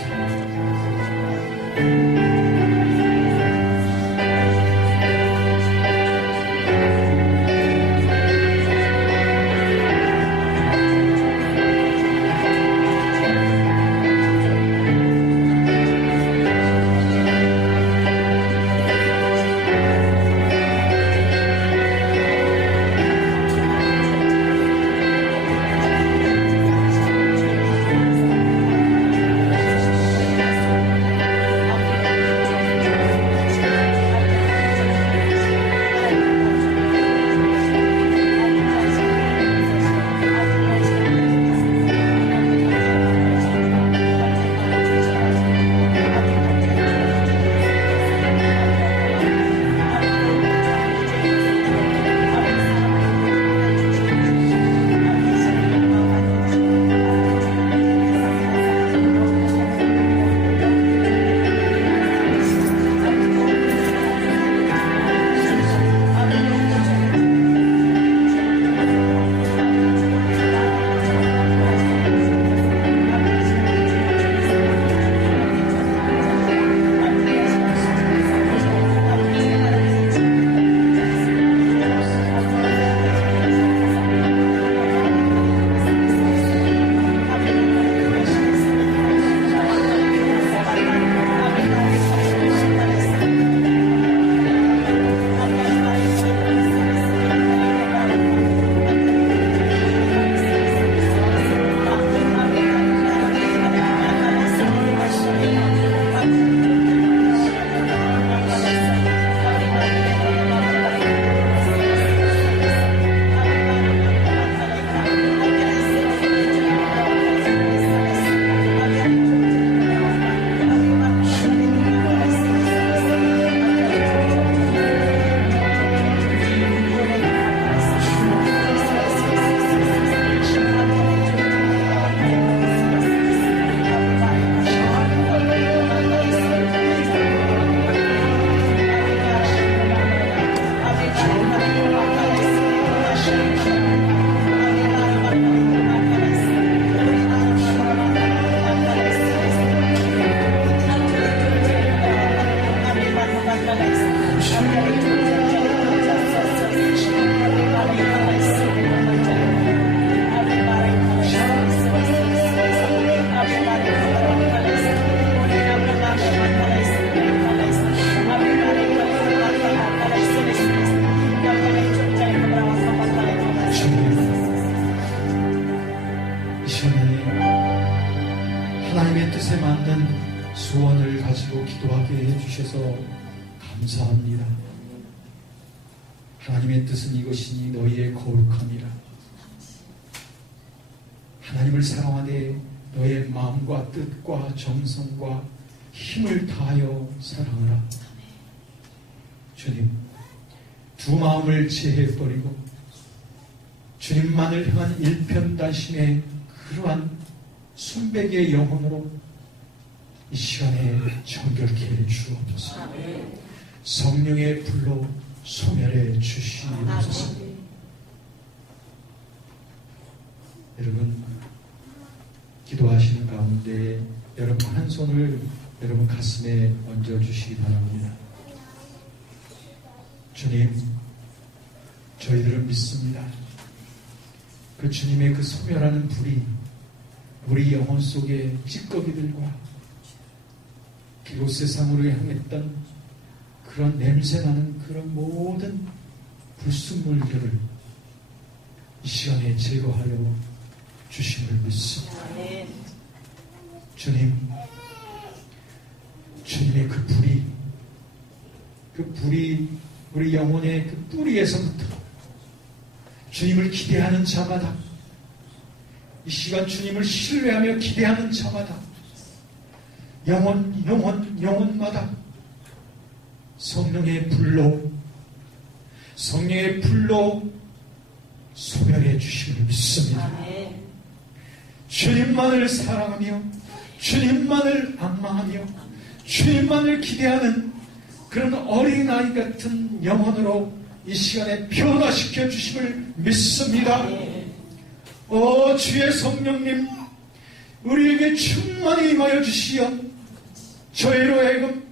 하나님의 뜻에 맞는 소원을 가지고 기도하게 해주셔서 감사합니다. 하나님의 뜻은 이것이니 너희의 거룩함이라. 하나님을 사랑하되 너의 마음과 뜻과 정성과 힘을 다하여 사랑하라. 주님, 두 마음을 제해버리고 주님만을 향한 일편단심의 그러한 순백의 영혼으로 이 시간에 정결케 해 주옵소서. 성령의 불로 소멸해 주시옵소서. 여러분, 기도하시는 가운데 여러분 한 손을 여러분 가슴에 얹어주시기 바랍니다. 주님, 저희들은 믿습니다. 그 주님의 그 소멸하는 불이 우리 영혼 속에 찌꺼기들과 그리고 세상으로 향했던 그런 냄새나는 그런 모든 불순물들을 이 시간에 제거하여 주심을 믿습니다. 주님, 주님의 그 불이 우리 영혼의 그 뿌리에서부터 주님을 기대하는 자마다, 이 시간 주님을 신뢰하며 기대하는 자마다 영혼마다 성령의 불로 소멸해 주심을 믿습니다. 주님만을 사랑하며 주님만을 앙망하며 주님만을 기대하는 그런 어린아이 같은 영혼으로 이 시간에 변화시켜 주심을 믿습니다. 주의 성령님, 우리에게 충만히 임하여 주시어 저희로 하여금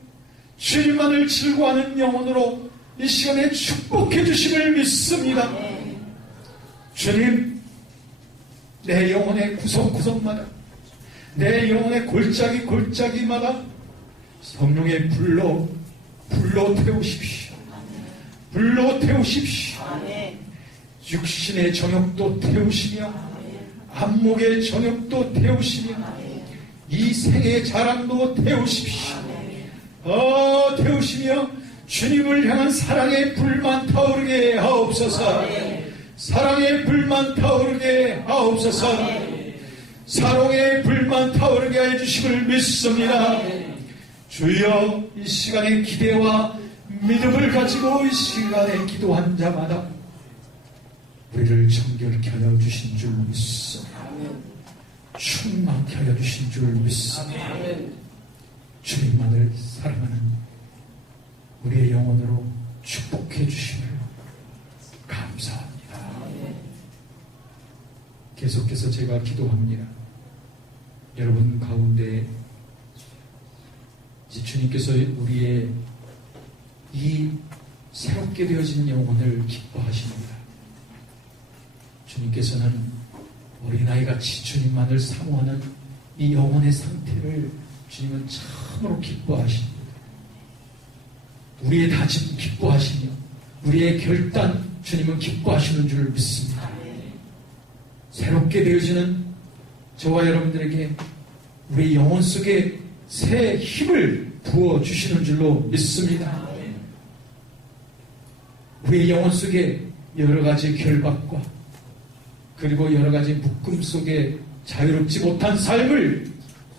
주님만을 즐거워하는 영혼으로 이 시간에 축복해 주심을 믿습니다. 주님, 내 영혼의 구석구석마다, 내 영혼의 골짜기마다 성령의 불로 태우십시오. 불로 태우십시오. 육신의 정욕도 태우시며 안목의 정욕도 태우시며 이 생의 자랑도 태우십시오. 태우시며 주님을 향한 사랑의 불만 타오르게 하옵소서. 사랑의 불만 타오르게 하옵소서. 사랑의 불만 타오르게 해주심을 믿습니다. 주여, 이 시간에 기대와 믿음을 가지고 이 시간에 기도한 자마다 우리를 정결케 하여 주신 줄 믿습니다. 충만케 하여 주신 줄 믿습니다. 주님만을 사랑하는 우리의 영혼으로 축복해 주심을 감사합니다. 계속해서 제가 기도합니다. 여러분 가운데 이제 주님께서 우리의 이 새롭게 되어진 영혼을 기뻐하십니다. 주님께서는 어린아이같이 주님만을 사모하는 이 영혼의 상태를 주님은 참으로 기뻐하십니다. 우리의 다짐 기뻐하시며 우리의 결단 주님은 기뻐하시는 줄 믿습니다. 새롭게 되어지는 저와 여러분들에게 우리 영혼 속에 새 힘을 부어주시는 줄로 믿습니다. 우리의 영혼 속에 여러 가지 결박과 그리고 여러 가지 묶음 속에 자유롭지 못한 삶을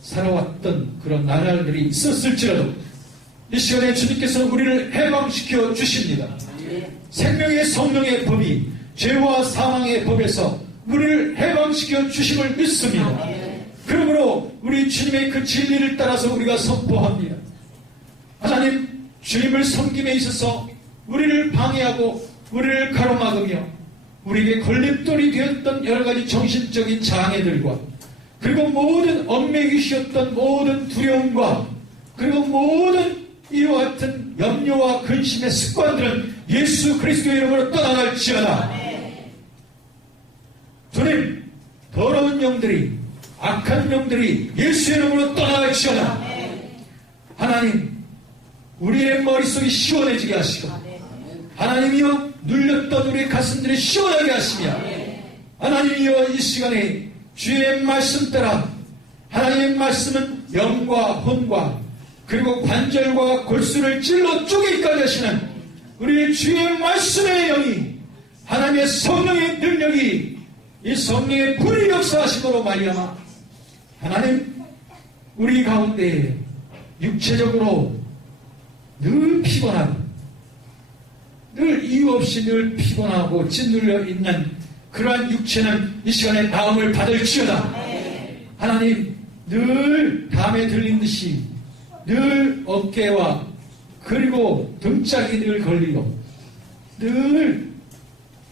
살아왔던 그런 나날들이 있었을지라도 이 시간에 주님께서 우리를 해방시켜 주십니다. 생명의 성령의 법이 죄와 사망의 법에서 우리를 해방시켜 주심을 믿습니다. 그러므로 우리 주님의 그 진리를 따라서 우리가 선포합니다. 하나님, 주님을 섬김에 있어서 우리를 방해하고 우리를 가로막으며 우리에게 걸림돌이 되었던 여러 가지 정신적인 장애들과 그리고 모든 얽매이셨던 모든 두려움과 그리고 모든 이와 같은 염려와 근심의 습관들은 예수 그리스도의 이름으로 떠나갈지어다. 주님, 더러운 영들이 악한 영들이 예수의 이름으로 떠나갈지어다. 하나님, 우리의 머릿속이 시원해지게 하시고 하나님이여 눌렸던 우리의 가슴들이 시원하게 하시며 하나님이여 이 시간에 주의 말씀 따라 하나님의 말씀은 영과 혼과 그리고 관절과 골수를 찔러 쪼개기까지 하시는 우리 주의 말씀의 영이 하나님의 성령의 능력이 이 성령의 불이 역사하심으로 말미암아 하나님 우리 가운데 육체적으로 늘 피곤하고 늘 이유 없이 늘 피곤하고 짓눌려 있는 그러한 육체는 이 시간에 나음을 받을지어다. 하나님 늘 담에 들린 듯이 늘 어깨와 그리고 등짝이 늘 걸리고 늘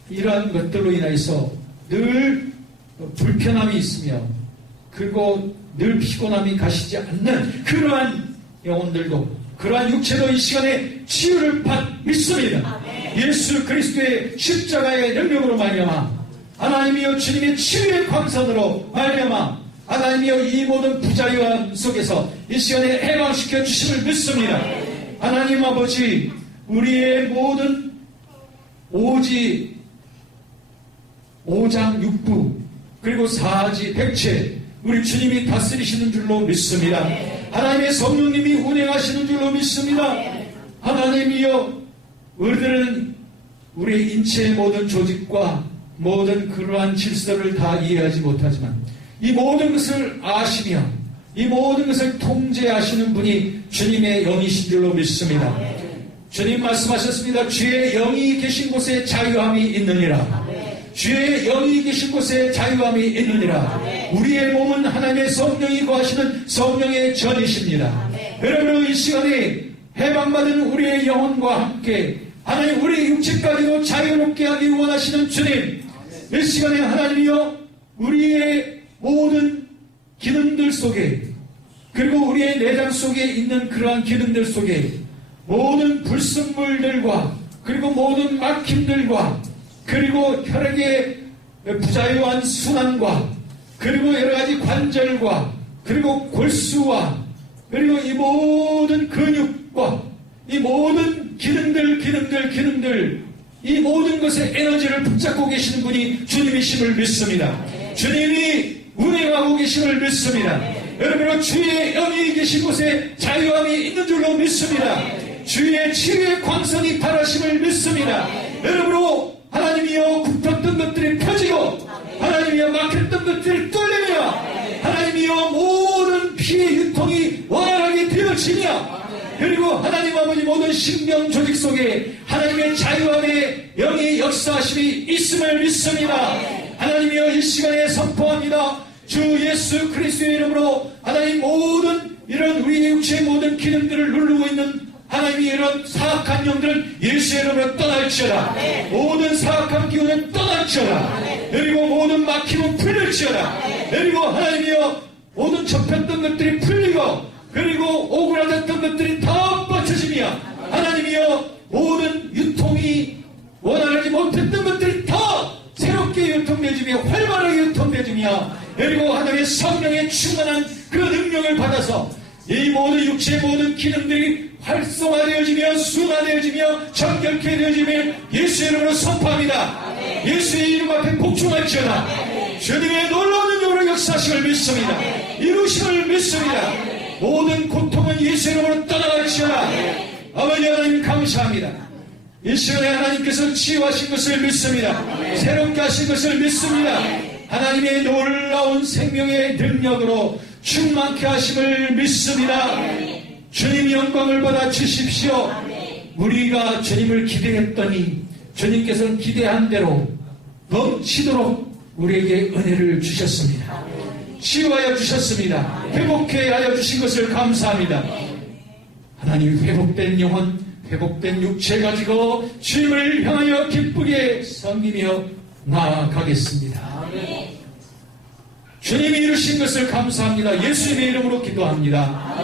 이러한 것들로 인해서 늘 불편함이 있으며 그리고 늘 피곤함이 가시지 않는 그러한 영혼들도 그러한 육체도 이 시간에 치유를 믿습니다. 예수 그리스도의 십자가의 능력으로 말미암아 하나님이여 주님의 치유의 광선으로 말미암아 하나님이여 이 모든 부자유함 속에서 이 시간에 해방시켜 주심을 믿습니다. 하나님 아버지 우리의 모든 오지 오장육부 그리고 사지 백체 우리 주님이 다스리시는 줄로 믿습니다. 하나님의 성령님이 운행하시는 줄로 믿습니다. 하나님이여 우리들은 우리 인체의 모든 조직과 모든 그러한 질서를 다 이해하지 못하지만 이 모든 것을 아시며 이 모든 것을 통제하시는 분이 주님의 영이신 줄로 믿습니다. 주님 말씀하셨습니다. 주의 영이 계신 곳에 자유함이 있느니라. 주의 영이 계신 곳에 자유함이 있느니라. 우리의 몸은 하나님의 성령이 거하시는 성령의 전이십니다. 여러분 이 시간에 해방받은 우리의 영혼과 함께 하나님 우리의 육체까지도 자유롭게 하기 원하시는 주님 이 시간에 하나님이여 우리의 모든 기능들 속에 그리고 우리의 내장 속에 있는 그러한 기능들 속에 모든 불순물들과 그리고 모든 막힘들과 그리고 혈액의 부자유한 순환과 그리고 여러가지 관절과 그리고 골수와 그리고 이 모든 근육과 이 모든 기능들 이 모든 것의 에너지를 붙잡고 계시는 분이 주님이심을 믿습니다. 주님이 운행하고 계심을 믿습니다. 여러분 주의 영이 계신 곳에 자유함이 있는 줄로 믿습니다. 주의 치유의 광선이 발하심을 믿습니다. 여러분으로 하나님이여 굽혔던 것들이 펴지고 하나님이여 막혔던 것들이 뚫리며 하나님이여 모든 피의 유통이 원활하게 되어지며 그리고 하나님 아버지 모든 신경 조직 속에 하나님의 자유함의 영이 역사하심이 있음을 믿습니다. 하나님이여 이 시간에 선포합니다. 주 예수 그리스도의 이름으로 하나님 모든 이런 우리의 육체의 모든 기능들을 누르고 있는 하나님이 이런 사악한 영들은 예수의 이름으로 떠날지어다. 모든 사악한 기운은 떠날지어다. 그리고 모든 막힘은 풀릴지어다. 그리고 하나님이여 모든 접혔던 것들이 풀리고 그리고 오그라졌던 것들이 더 뻗쳐지며 하나님이여 모든 유통이 원활하지 못했던 것들이 더 새롭게 유통되어지며 활발하게 유통되어지며 그리고 하나님의 성령의 충만한 그 능력을 받아서 이 모든 육체의 모든 기능들이 활성화되어지며 순화되어지며 정결케 되어지며 예수의 이름으로 선포합니다. 예수의 이름 앞에 복종할지어다. 주님의 놀라운 능력으로 역사하심을 믿습니다. 이루심을 믿습니다. 모든 고통은 예수의 이름으로 떠나갈지어다. 아버지 하나님 감사합니다. 이 시간에 하나님께서 치유하신 것을 믿습니다. 새롭게 하신 것을 믿습니다. 하나님의 놀라운 생명의 능력으로 충만케 하심을 믿습니다. 주님 영광을 받아 주십시오. 우리가 주님을 기대했더니 주님께서는 기대한 대로 넘치도록 우리에게 은혜를 주셨습니다. 치유하여 주셨습니다. 회복해 하여 주신 것을 감사합니다. 하나님 회복된 영혼 회복된 육체 가지고 주님을 향하여 기쁘게 섬기며 나아가겠습니다. 주님이 이루신 것을 감사합니다. 예수님의 이름으로 기도합니다.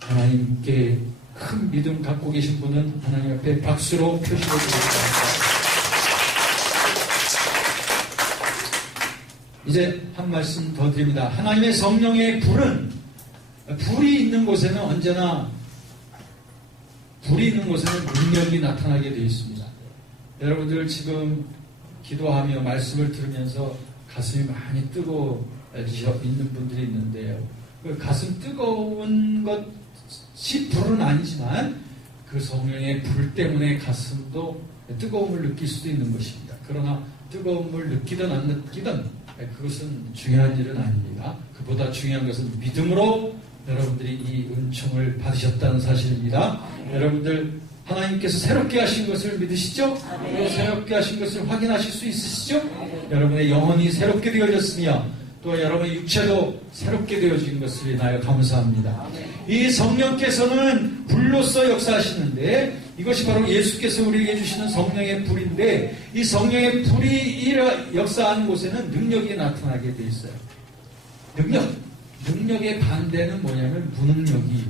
하나님께 큰 믿음 갖고 계신 분은 하나님 앞에 박수로 표시해 주십시오. 이제 한 말씀 더 드립니다. 하나님의 성령의 불이 있는 곳에는 언제나 불이 있는 곳에는 능력이 나타나게 되어 있습니다. 여러분들 지금 기도하며 말씀을 들으면서 가슴이 많이 뜨거워져 있는 분들이 있는데요. 그 가슴 뜨거운 것이 불은 아니지만 그 성령의 불 때문에 가슴도 뜨거움을 느낄 수도 있는 것입니다. 그러나 뜨거움을 느끼든 안 느끼든 그것은 중요한 일은 아닙니다. 그보다 중요한 것은 믿음으로 여러분들이 이 은총을 받으셨다는 사실입니다. 여러분들 하나님께서 새롭게 하신 것을 믿으시죠? 새롭게 하신 것을 확인하실 수 있으시죠? 여러분의 영혼이 새롭게 되어졌으며 또 여러분의 육체도 새롭게 되어진 것을 인하여 감사합니다. 이 성령께서는 불로서 역사하시는데 이것이 바로 예수께서 우리에게 주시는 성령의 불인데 이 성령의 불이 역사하는 곳에는 능력이 나타나게 되어 있어요. 능력의 반대는 뭐냐면 무능력이.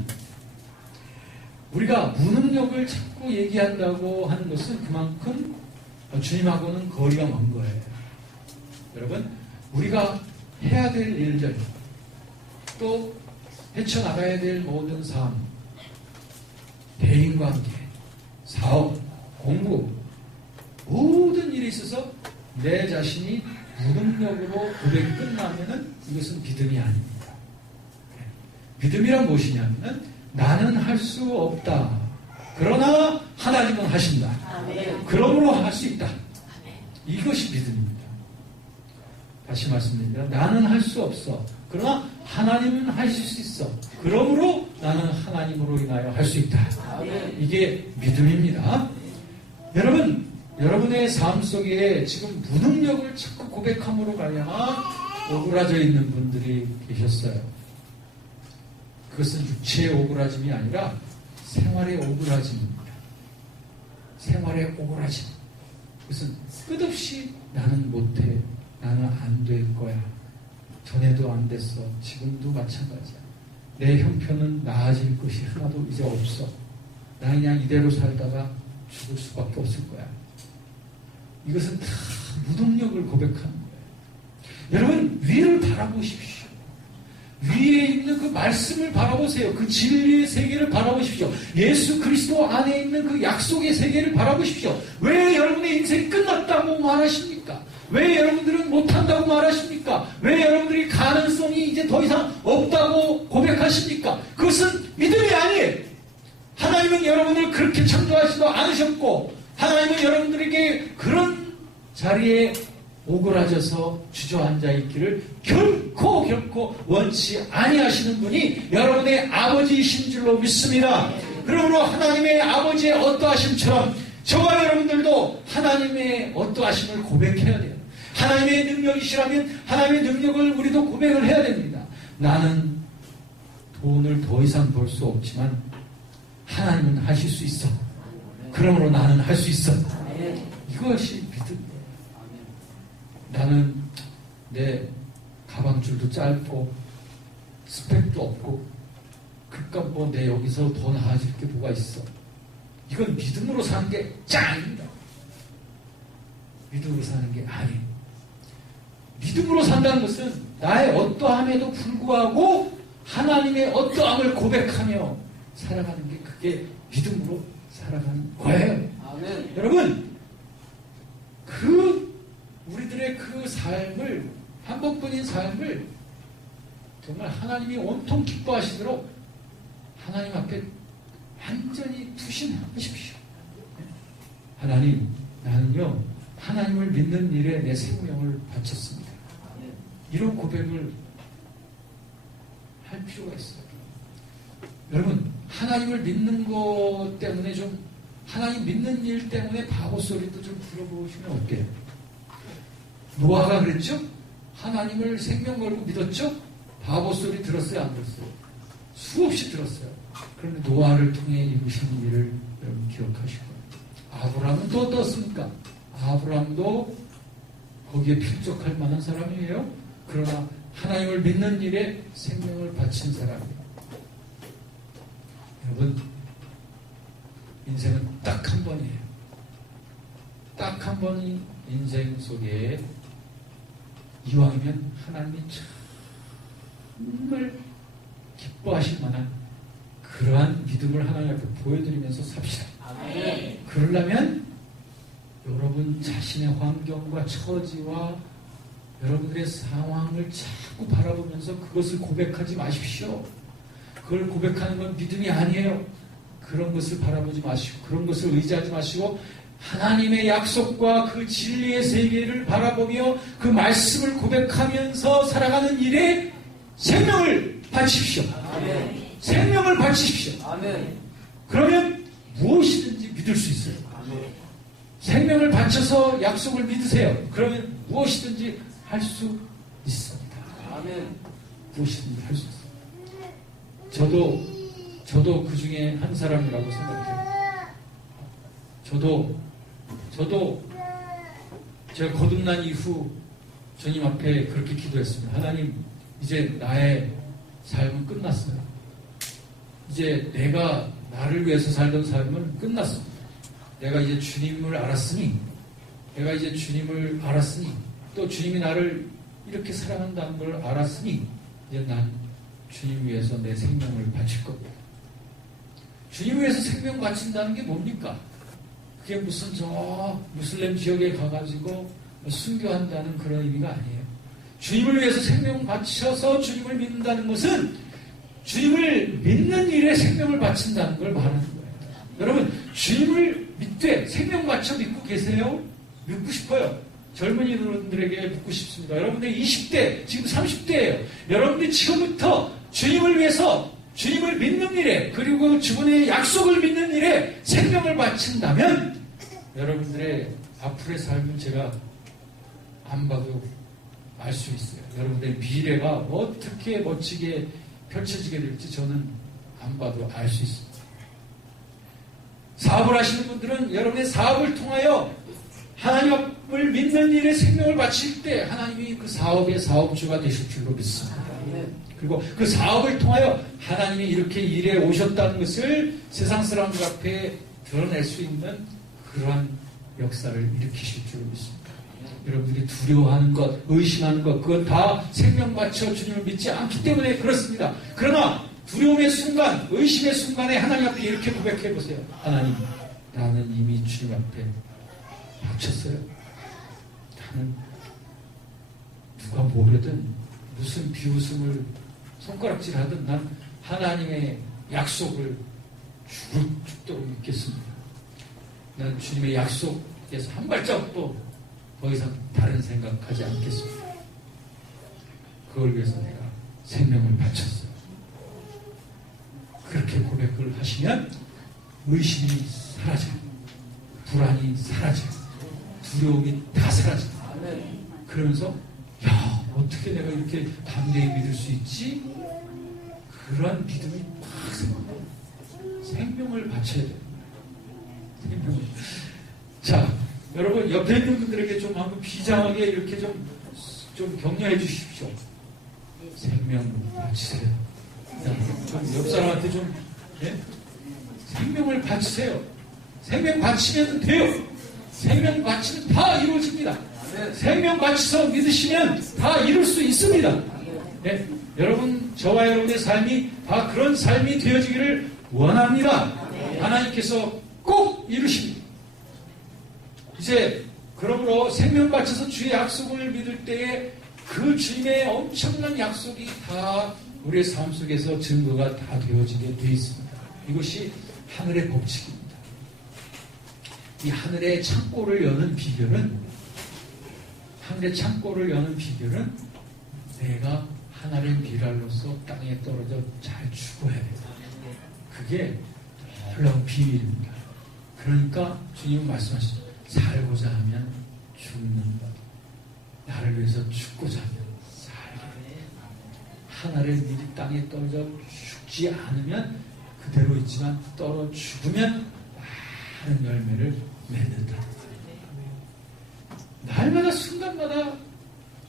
우리가 무능력을 자꾸 얘기한다고 하는 것은 그만큼 주님하고는 거리가 먼 거예요. 여러분, 우리가 해야 될 일들, 또 헤쳐나가야 될 모든 삶, 대인관계, 사업, 공부, 모든 일에 있어서 내 자신이 무능력으로 고백이 끝나면은 이것은 믿음이 아닙니다. 믿음이란 무엇이냐면 나는 할 수 없다. 그러나 하나님은 하신다. 그러므로 할 수 있다. 이것이 믿음입니다. 다시 말씀드립니다. 나는 할 수 없어. 그러나 하나님은 하실 수 있어. 그러므로 나는 하나님으로 인하여 할 수 있다. 이게 믿음입니다. 여러분, 여러분의 삶 속에 지금 무능력을 자꾸 고백함으로 말미암아 오그라져 있는 분들이 계셨어요. 그것은 육체의 오그라짐이 아니라 생활의 오그라짐입니다. 생활의 오그라짐. 그것은 끝없이 나는 못해. 나는 안 될 거야. 전에도 안 됐어. 지금도 마찬가지야. 내 형편은 나아질 것이 하나도 이제 없어. 나 그냥 이대로 살다가 죽을 수밖에 없을 거야. 이것은 다 무능력을 고백하는 거예요. 여러분, 위를 바라보십시오. 위에 있는 그 말씀을 바라보세요. 그 진리의 세계를 바라보십시오. 예수 그리스도 안에 있는 그 약속의 세계를 바라보십시오. 왜 여러분의 인생이 끝났다고 말하십니까? 왜 여러분들은 못한다고 말하십니까? 왜 여러분들이 가능성이 이제 더 이상 없다고 고백하십니까? 그것은 믿음이 아니에요. 하나님은 여러분을 그렇게 창조하지도 않으셨고 하나님은 여러분들에게 그런 자리에 오그라져서 주저앉아 있기를 결코 원치 아니하시는 분이 여러분의 아버지이신 줄로 믿습니다. 그러므로 하나님의 아버지의 어떠하심처럼 저와 여러분들도 하나님의 어떠하심을 고백해야 돼요. 하나님의 능력이시라면 하나님의 능력을 우리도 고백을 해야 됩니다. 나는 돈을 더 이상 벌 수 없지만 하나님은 하실 수 있어. 그러므로 나는 할 수 있어. 이것이 믿음이에요. 나는 내 가방줄도 짧고 스펙도 없고 그깟 뭐 내 여기서 더 나아질 게 뭐가 있어. 이건 믿음으로 사는 게 짱입니다. 믿음으로 사는 게 아니에요. 믿음으로 산다는 것은 나의 어떠함에도 불구하고 하나님의 어떠함을 고백하며 살아가는 게 그게 믿음으로 살아가는 거예요. 아멘. 여러분, 우리들의 그 삶을, 한 번뿐인 삶을 정말 하나님이 온통 기뻐하시도록 하나님 앞에 완전히 투신하십시오. 하나님, 나는요 하나님을 믿는 일에 내 생명을 바쳤습니다. 이런 고백을 할 필요가 있어요. 여러분, 하나님을 믿는 것 때문에 좀, 하나님 믿는 일 때문에 바보 소리도 좀 들어보시면 어때요? 노아가 그랬죠? 하나님을 생명 걸고 믿었죠? 바보 소리 들었어요, 안 들었어요? 수없이 들었어요. 그런데 노아를 통해 이루신 일을 여러분 기억하시고, 아브라함은 또 어떻습니까? 아브라함도 거기에 필적할 만한 사람이에요. 그러나 하나님을 믿는 일에 생명을 바친 사람이에요. 여러분, 인생은 딱 한 번이에요. 딱 한 번이 인생 속에 이왕이면 하나님이 정말 기뻐하실 만한 그러한 믿음을 하나님 앞에 보여드리면서 삽시다. 아멘. 그러려면 여러분 자신의 환경과 처지와 여러분들의 상황을 자꾸 바라보면서 그것을 고백하지 마십시오. 그걸 고백하는 건 믿음이 아니에요. 그런 것을 바라보지 마시고 그런 것을 의지하지 마시고 하나님의 약속과 그 진리의 세계를 바라보며 그 말씀을 고백하면서 살아가는 일에 생명을 바치십시오. 아멘. 생명을 바치십시오. 아멘. 그러면 무엇이든지 믿을 수 있어요. 아멘. 생명을 바쳐서 약속을 믿으세요. 그러면 무엇이든지 할 수 있습니다. 아멘. 무엇이든지 할 수 있어요. 저도 그 중에 한 사람이라고 생각해요. 저도 제가 거듭난 이후 주님 앞에 그렇게 기도했습니다. 하나님, 이제 나의 삶은 끝났어요. 이제 내가 나를 위해서 살던 삶은 끝났습니다. 내가 이제 주님을 알았으니, 또 주님이 나를 이렇게 사랑한다는 걸 알았으니, 이제 난 주님 위해서 내 생명을 바칠 겁니다. 주님 위해서 생명 바친다는 게 뭡니까? 그게 무슨 저 무슬림 지역에 가가지고 순교한다는 그런 의미가 아니에요. 주님을 위해서 생명 바쳐서 주님을 믿는다는 것은 주님을 믿는 일에 생명을 바친다는 걸 말하는 거예요. 여러분, 주님을 믿되 생명 바쳐 믿고 계세요? 믿고 싶어요. 젊은이들에게 묻고 싶습니다. 여러분들 20대, 지금 30대예요. 여러분들이 지금부터 주님을 위해서 주님을 믿는 일에, 그리고 주님의 약속을 믿는 일에 생명을 바친다면 여러분들의 앞으로의 삶은 제가 안 봐도 알 수 있어요. 여러분들의 미래가 어떻게 멋지게 펼쳐지게 될지 저는 안 봐도 알 수 있습니다. 사업을 하시는 분들은 여러분의 사업을 통하여 하나님을 믿는 일에 생명을 바칠 때 하나님이 그 사업의 사업주가 되실 줄로 믿습니다. 그리고 그 사업을 통하여 하나님이 이렇게 일해 오셨다는 것을 세상 사람들 앞에 드러낼 수 있는 그러한 역사를 일으키실 줄로 믿습니다. 여러분들이 두려워하는 것, 의심하는 것, 그건 다 생명 바쳐 주님을 믿지 않기 때문에 그렇습니다. 그러나 두려움의 순간, 의심의 순간에 하나님 앞에 이렇게 고백해 보세요. 하나님, 나는 이미 주님 앞에 바쳤어요. 나는 누가 뭐래든 무슨 비웃음을 손가락질하든 난 하나님의 약속을 죽도록 믿겠습니다. 난 주님의 약속에서 한 발자국도 더 이상 다른 생각하지 않겠습니다. 그걸 위해서 내가 생명을 바쳤어요. 그렇게 고백을 하시면 의심이 사라져요. 불안이 사라져요. 두려움이 다 사라져요. 그러면서 야, 어떻게 내가 이렇게 담대히 믿을 수 있지? 그러한 믿음이 막 생겨요. 생명을 바쳐야 돼요. 생명을. 자, 여러분 옆에 있는 분들에게 좀 한번 비장하게 이렇게 좀 격려해 주십시오. 생명을 바치세요. 좀 옆 사람한테 좀 생명을 바치세요. 생명 바치면 돼요. 생명 바치면 다 이루어집니다. 생명 바치서 믿으시면 다 이룰 수 있습니다. 네? 여러분, 저와 여러분의 삶이 다 그런 삶이 되어지기를 원합니다. 하나님께서 꼭 이루십니다. 이제 그러므로 생명 바쳐서 주의 약속을 믿을 때에 그 주님의 엄청난 약속이 다 우리의 삶 속에서 증거가 다 되어지게 되어 있습니다. 이것이 하늘의 법칙입니다. 이 하늘의 창고를 여는 비결은 내가 하나님의 미랄로서 땅에 떨어져 잘 죽어야 된다. 그게 놀라운 비밀입니다. 그러니까 주님은 말씀하시죠. 살고자 하면 죽는다. 나를 위해서 죽고자 하면 살게 된다. 하나님의 미리 땅에 떨어져 죽지 않으면 그대로 있지만 떨어 죽으면 많은 열매를 맺는다. 날마다 순간마다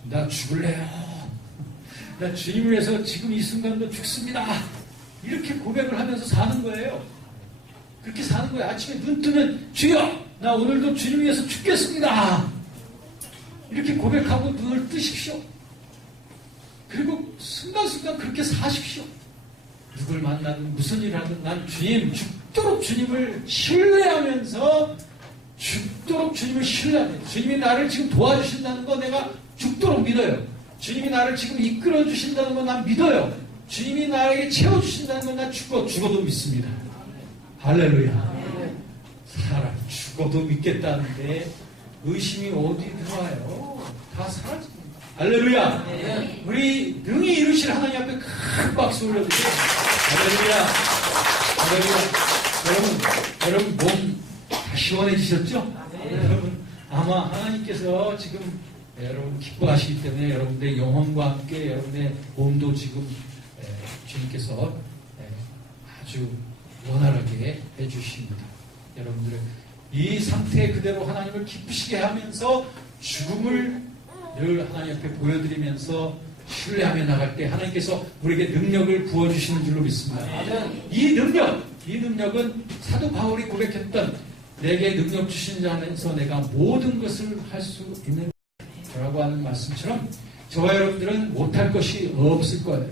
나 죽을래요. 나 주님을 위해서 지금 이 순간도 죽습니다. 이렇게 고백을 하면서 사는 거예요. 그렇게 사는 거예요. 아침에 눈 뜨면 주여, 나 오늘도 주님 위해서 죽겠습니다. 이렇게 고백하고 눈을 뜨십시오. 그리고 순간순간 그렇게 사십시오. 누굴 만나든 무슨 일을 하든 난 주님, 죽도록 주님을 신뢰하면서 주님이 나를 지금 도와주신다는 거 내가 죽도록 믿어요. 주님이 나를 지금 이끌어 주신다는 거 난 믿어요. 주님이 나에게 채워주신다는 건 난 죽어도 믿습니다. 할렐루야. 사람 죽어도 믿겠다는데 의심이 어디 들어와요? 다 사라집니다. 할렐루야. 우리 능히 이루실 하나님 앞에 큰 박수 올려주세요. 할렐루야. 여러분 몸 다 시원해지셨죠? 여러분 아마 하나님께서 지금 여러분 기뻐하시기 때문에 여러분들의 영혼과 함께 여러분의 몸도 지금 주님께서 아주 원활하게 해주십니다. 여러분들은 이 상태 그대로 하나님을 기쁘시게 하면서 죽음을 늘 하나님 앞에 보여드리면서 신뢰하며 나갈 때 하나님께서 우리에게 능력을 부어주시는 줄로 믿습니다. 이 능력은 사도 바울이 고백했던 내게 능력 주신 자 안에서 내가 모든 것을 할 수 있는 라고 하는 말씀처럼 저와 여러분들은 못할 것이 없을 거예요.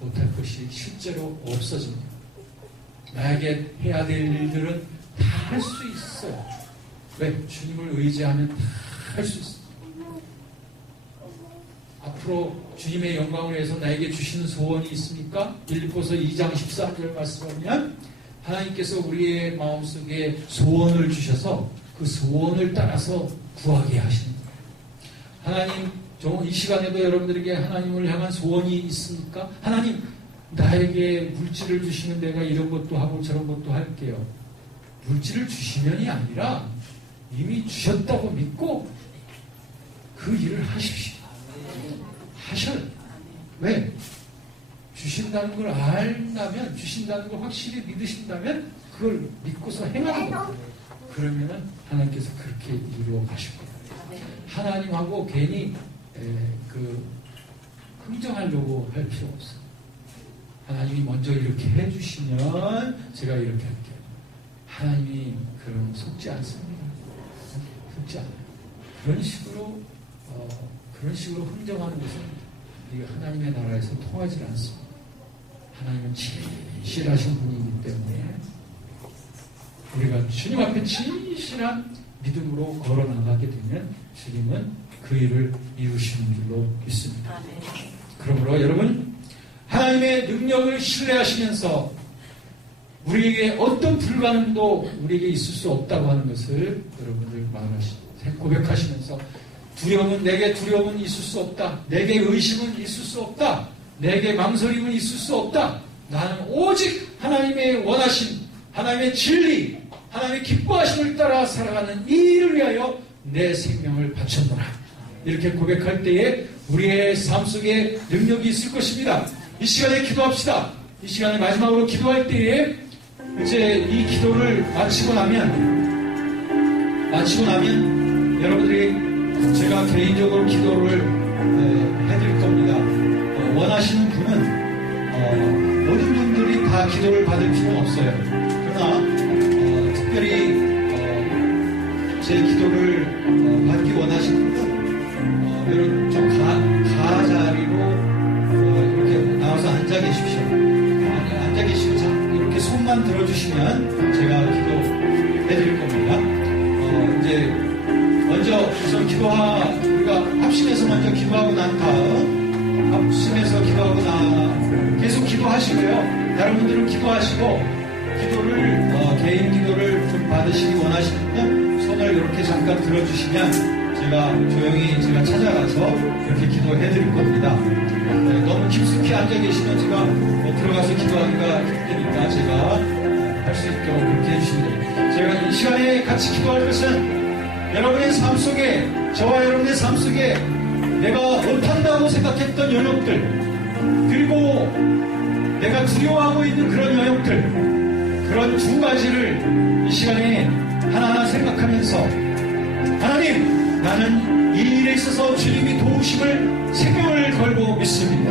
못할 것이 실제로 없어집니다. 나에게 해야 될 일들은 다 할 수 있어요. 왜? 주님을 의지하면 다 할 수 있어요. 앞으로 주님의 영광을 위해서 나에게 주시는 소원이 있습니까? 빌립보서 2장 14절 말씀하면 하나님께서 우리의 마음속에 소원을 주셔서 그 소원을 따라서 구하게 하시는 거예요. 하나님, 이 시간에도 여러분들에게 하나님을 향한 소원이 있습니까? 하나님, 나에게 물질을 주시면 내가 이런 것도 하고 저런 것도 할게요. 물질을 주시면이 아니라 이미 주셨다고 믿고 그 일을 하십시오. 하셔요. 왜? 주신다는 걸 알다면, 주신다는 걸 확실히 믿으신다면 그걸 믿고서 행하는 거예요. 그러면 하나님께서 그렇게 이루어 가실 거예요. 하나님하고 괜히 흥정하려고 할 필요 없어요. 하나님이 먼저 이렇게 해주시면 제가 이렇게 할게요. 하나님이 그런 속지 않습니다. 속지 않아요. 그런 식으로 흥정하는 것은 이게 하나님의 나라에서 통하지 않습니다. 하나님은 진실하신 분이기 때문에 우리가 주님 앞에 진실한 믿음으로 걸어 나가게 되면 주님은 그 일을 이루시는 줄로 믿습니다. 그러므로 여러분, 하나님의 능력을 신뢰하시면서 우리에게 어떤 불가능도 우리에게 있을 수 없다고 하는 것을 여러분들 고백하시면서 내게 두려움은 있을 수 없다. 내게 의심은 있을 수 없다. 내게 망설임은 있을 수 없다. 나는 오직 하나님의 원하심, 하나님의 진리, 하나님의 기뻐하심을 따라 살아가는 이 일을 위하여 내 생명을 바쳤노라. 이렇게 고백할 때에 우리의 삶 속에 능력이 있을 것입니다. 이 시간에 기도합시다. 이 시간에 마지막으로 기도할 때에 이제 이 기도를 마치고 나면 여러분들이 제가 개인적으로 기도를 해드릴 겁니다. 원하시는 분은 모든 분들이 다 기도를 받을 필요는 없어요. 그러나 특별히 제 기도를 받기 원하시는 분은 여러분 좀 가자리로 이렇게 나와서 앉아 계십시오. 앉아 계시고 이렇게 손만 들어주시면 제가 기도해드릴 겁니다. 이제 먼저 우선 우리가 합심해서 먼저 기도하고 난 다음 합심해서 기도하고 계속 기도하시고요. 다른 분들은 기도하시고 개인 기도를 좀 받으시기 원하시는 손을 이렇게 잠깐 들어주시면 제가 찾아가서 이렇게 기도해 드릴 겁니다. 너무 깊숙이 앉아 계시면 제가 들어가서 기도하기가 힘드니까 제가 할 수 있도록 그렇게 해주시면 됩니다. 제가 이 시간에 같이 기도할 것은 여러분의 삶 속에, 저와 여러분의 삶 속에 내가 못한다고 생각했던 영역들, 그리고 내가 두려워하고 있는 그런 영역들, 그런 두 가지를 이 시간에 하나하나 생각하면서 하나님, 나는 이 일에 있어서 주님이 도우심을 생명을 걸고 믿습니다.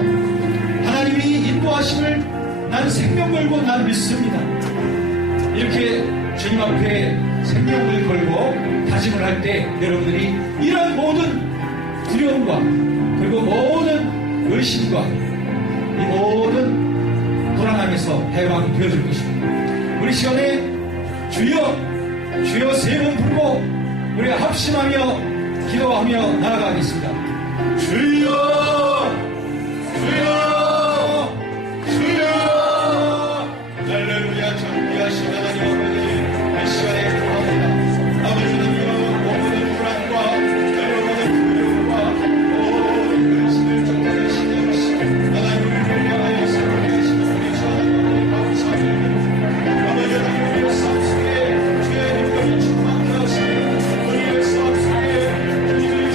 하나님이 인도하심을 난 생명 걸고 난 믿습니다. 이렇게 주님 앞에 생명을 걸고 다짐을 할 때 여러분들이 이런 모든 두려움과 그리고 모든 의심과 이 모든 불안함에서 해방이 되어질 것입니다. 우리 시간에 주여 세 번 부르고 우리가 합심하며 기도하며 나아가겠습니다. 주여 할렐루야. 전비하신 하나님 아버지, 이 시간에 기도합니다. 아버지는 모든 불안과 모든 두려움과 모든 의심을 정리하시는 하나님을 위하여서 우리시는 우리 하나님을 감사합니다. 아버지 하나님, 우리의 삶 속에 주의 능력이 충만케 하시며 우리의 삶 속에 주님의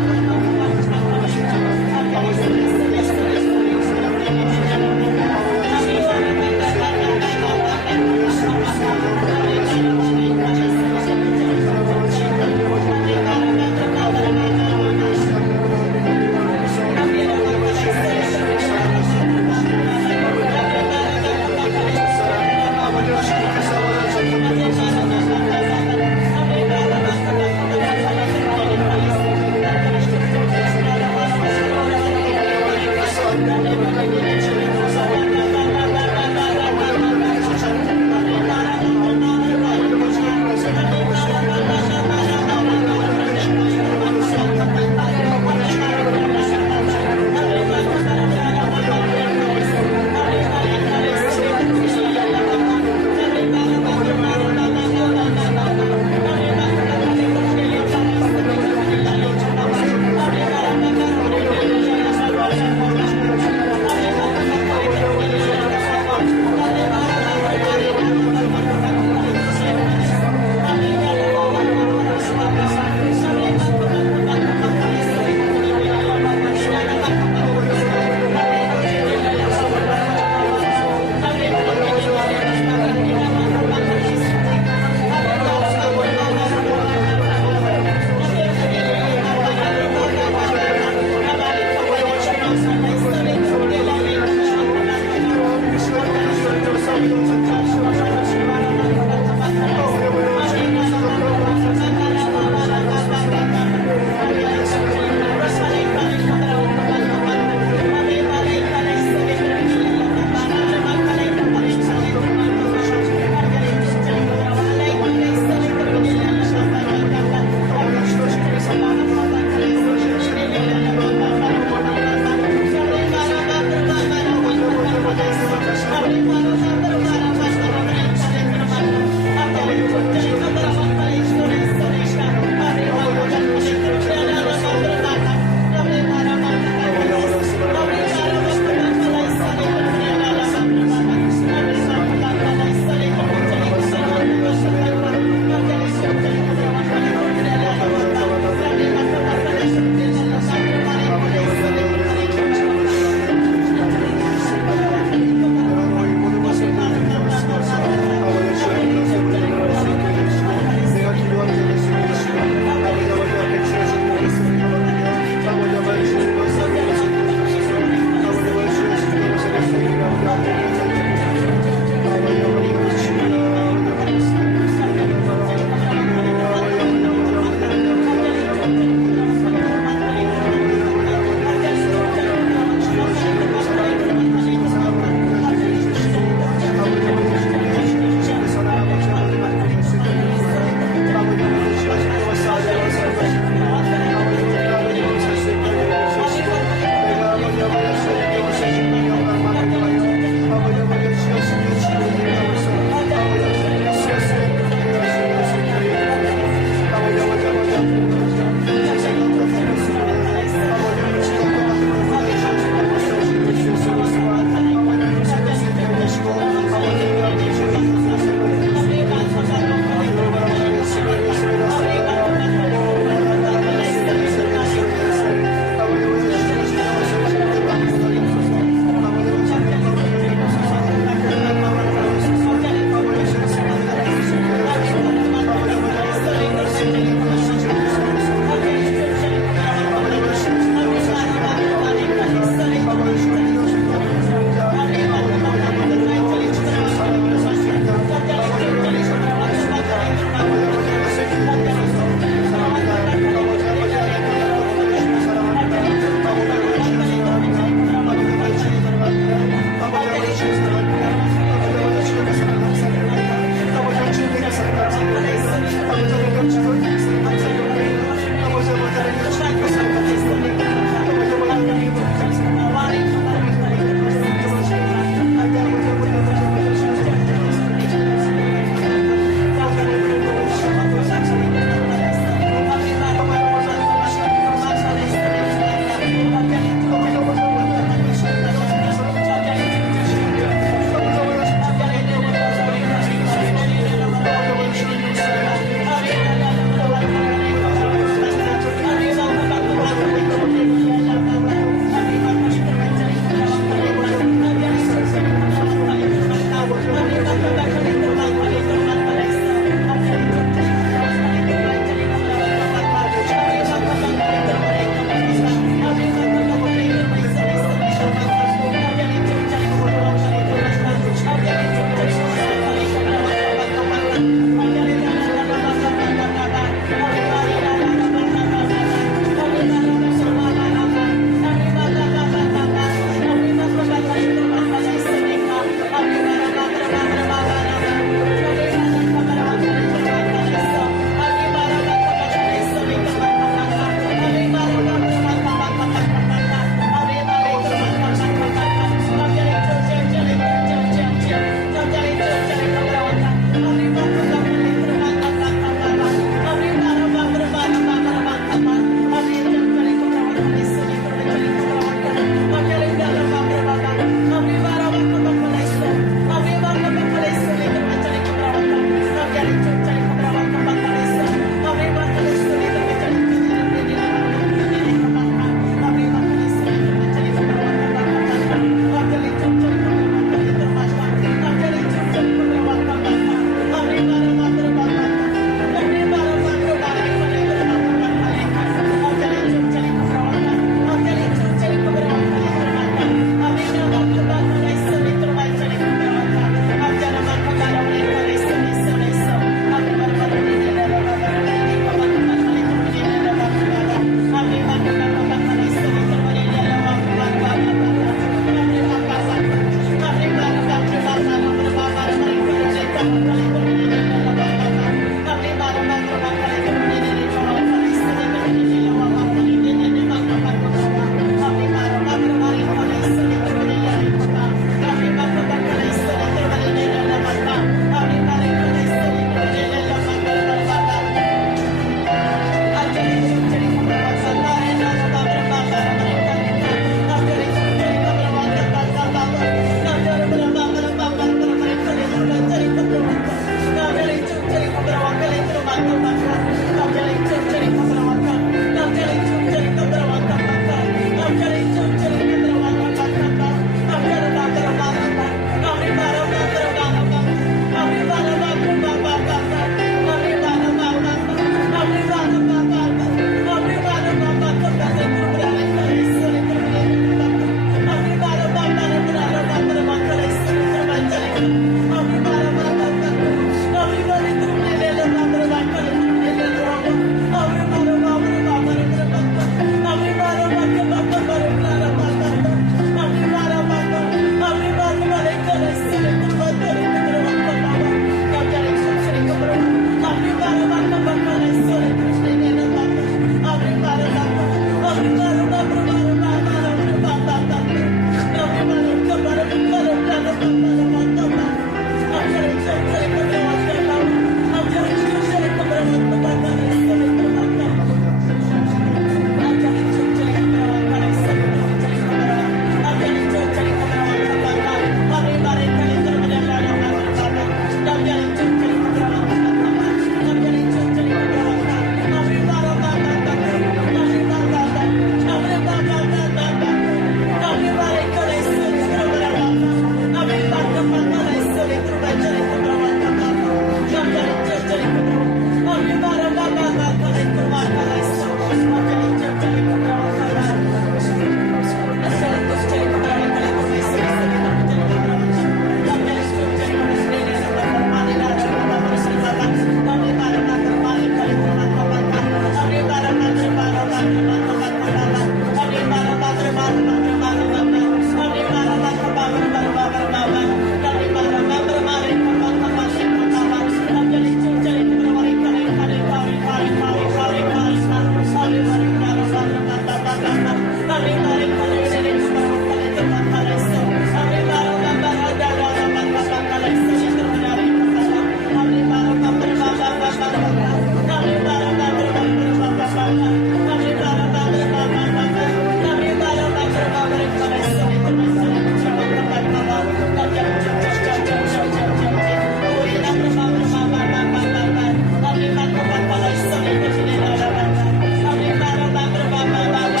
Baba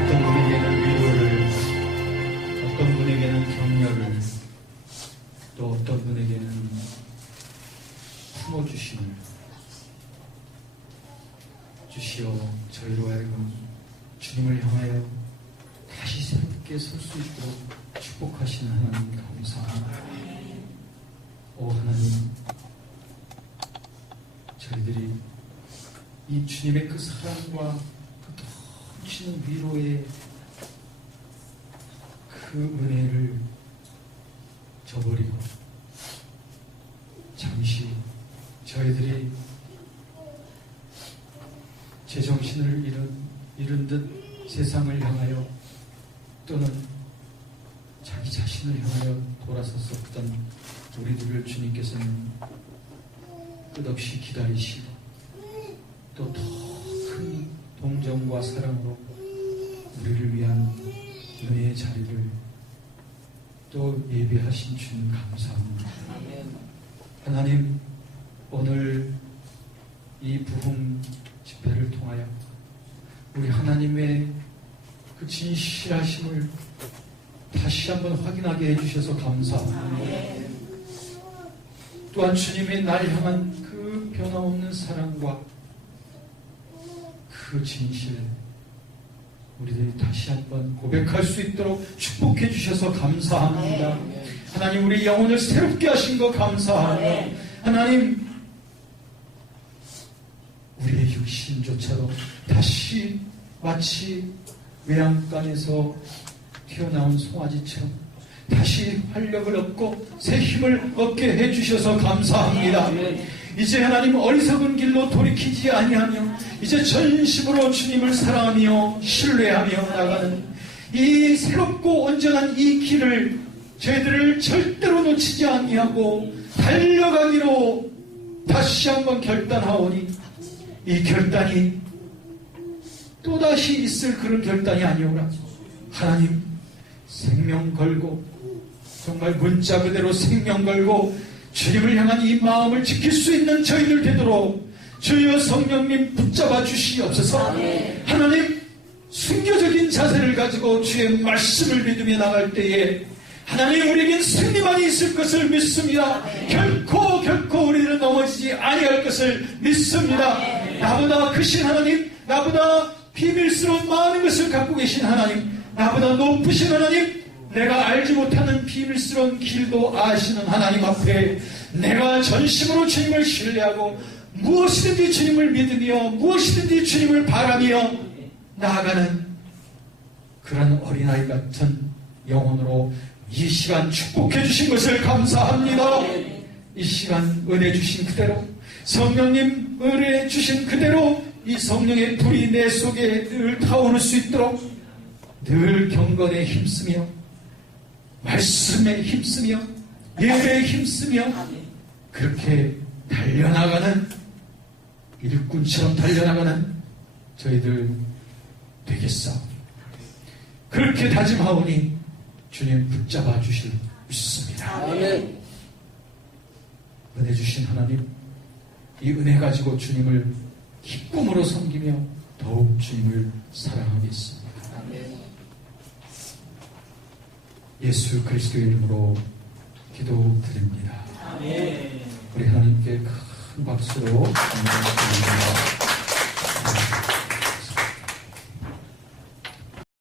어떤 분에게는 위로를, 어떤 분에게는 격려를, 또 어떤 분에게는 품어주심을 주시어 저희로 하여금 주님을 향하여 다시 새롭게 설 수 있도록 축복하시는 하나님 감사합니다. 오 하나님, 저희들이 이 주님의 그 사랑과 그 넘치는 위로의 그 은혜를 저버리고 잠시 저희들이 제정신을 잃은 듯 세상을 향하여 또는 자기 자신을 향하여 돌아섰었던 우리들을 주님께서는 끝없이 기다리시고 또 더 큰 동정과 사랑으로 우리를 위한 은혜의 자리를 또 예배하신 주님 감사합니다. 하나님, 오늘 이 부흥 집회를 통하여 우리 하나님의 그 진실하심을 다시 한번 확인하게 해주셔서 감사합니다. 또한 주님의 날 향한 그 변함없는 사랑과 그 진실, 우리들이 다시 한번 고백할 수 있도록 축복해 주셔서 감사합니다. 하나님, 우리 영혼을 새롭게 하신 거 감사합니다. 하나님, 우리의 육신조차도 다시 마치 외양간에서 튀어나온 송아지처럼 다시 활력을 얻고 새 힘을 얻게 해주셔서 감사합니다. 이제 하나님 어리석은 길로 돌이키지 아니하며 이제 전심으로 주님을 사랑하며 신뢰하며 나가는 이 새롭고 온전한 이 길을 저희들을 절대로 놓치지 아니하고 달려가기로 다시 한번 결단하오니 이 결단이 또다시 있을 그런 결단이 아니오라. 하나님, 생명 걸고 정말 문자 그대로 생명 걸고 주님을 향한 이 마음을 지킬 수 있는 저희들 되도록 주여 성령님 붙잡아 주시옵소서. 하나님, 순교적인 자세를 가지고 주의 말씀을 믿으며 나갈 때에 하나님, 우리에겐 승리만이 있을 것을 믿습니다. 결코 우리들은 넘어지지 아니할 것을 믿습니다. 나보다 크신 하나님, 나보다 비밀스러운 많은 것을 갖고 계신 하나님, 나보다 높으신 하나님, 내가 알지 못하는 비밀스러운 길도 아시는 하나님 앞에 내가 전심으로 주님을 신뢰하고 무엇이든지 주님을 믿으며 무엇이든지 주님을 바라며 나아가는 그런 어린아이 같은 영혼으로 이 시간 축복해 주신 것을 감사합니다. 이 시간 은혜 주신 그대로, 성령님 은혜 주신 그대로 이 성령의 불이 내 속에 늘 타오를 수 있도록 늘 경건에 힘쓰며 말씀에 힘쓰며 예배에 힘쓰며 그렇게 달려나가는 일꾼처럼 달려나가는 저희들 되겠사오니 그렇게 다짐하오니 주님 붙잡아 주실 믿습니다. 은혜 주신 하나님, 이 은혜 가지고 주님을 기쁨으로 섬기며 더욱 주님을 사랑하겠습니다. 예수 그리스도의 이름으로 기도드립니다. 우리 하나님께 큰 박수로 감사드립니다.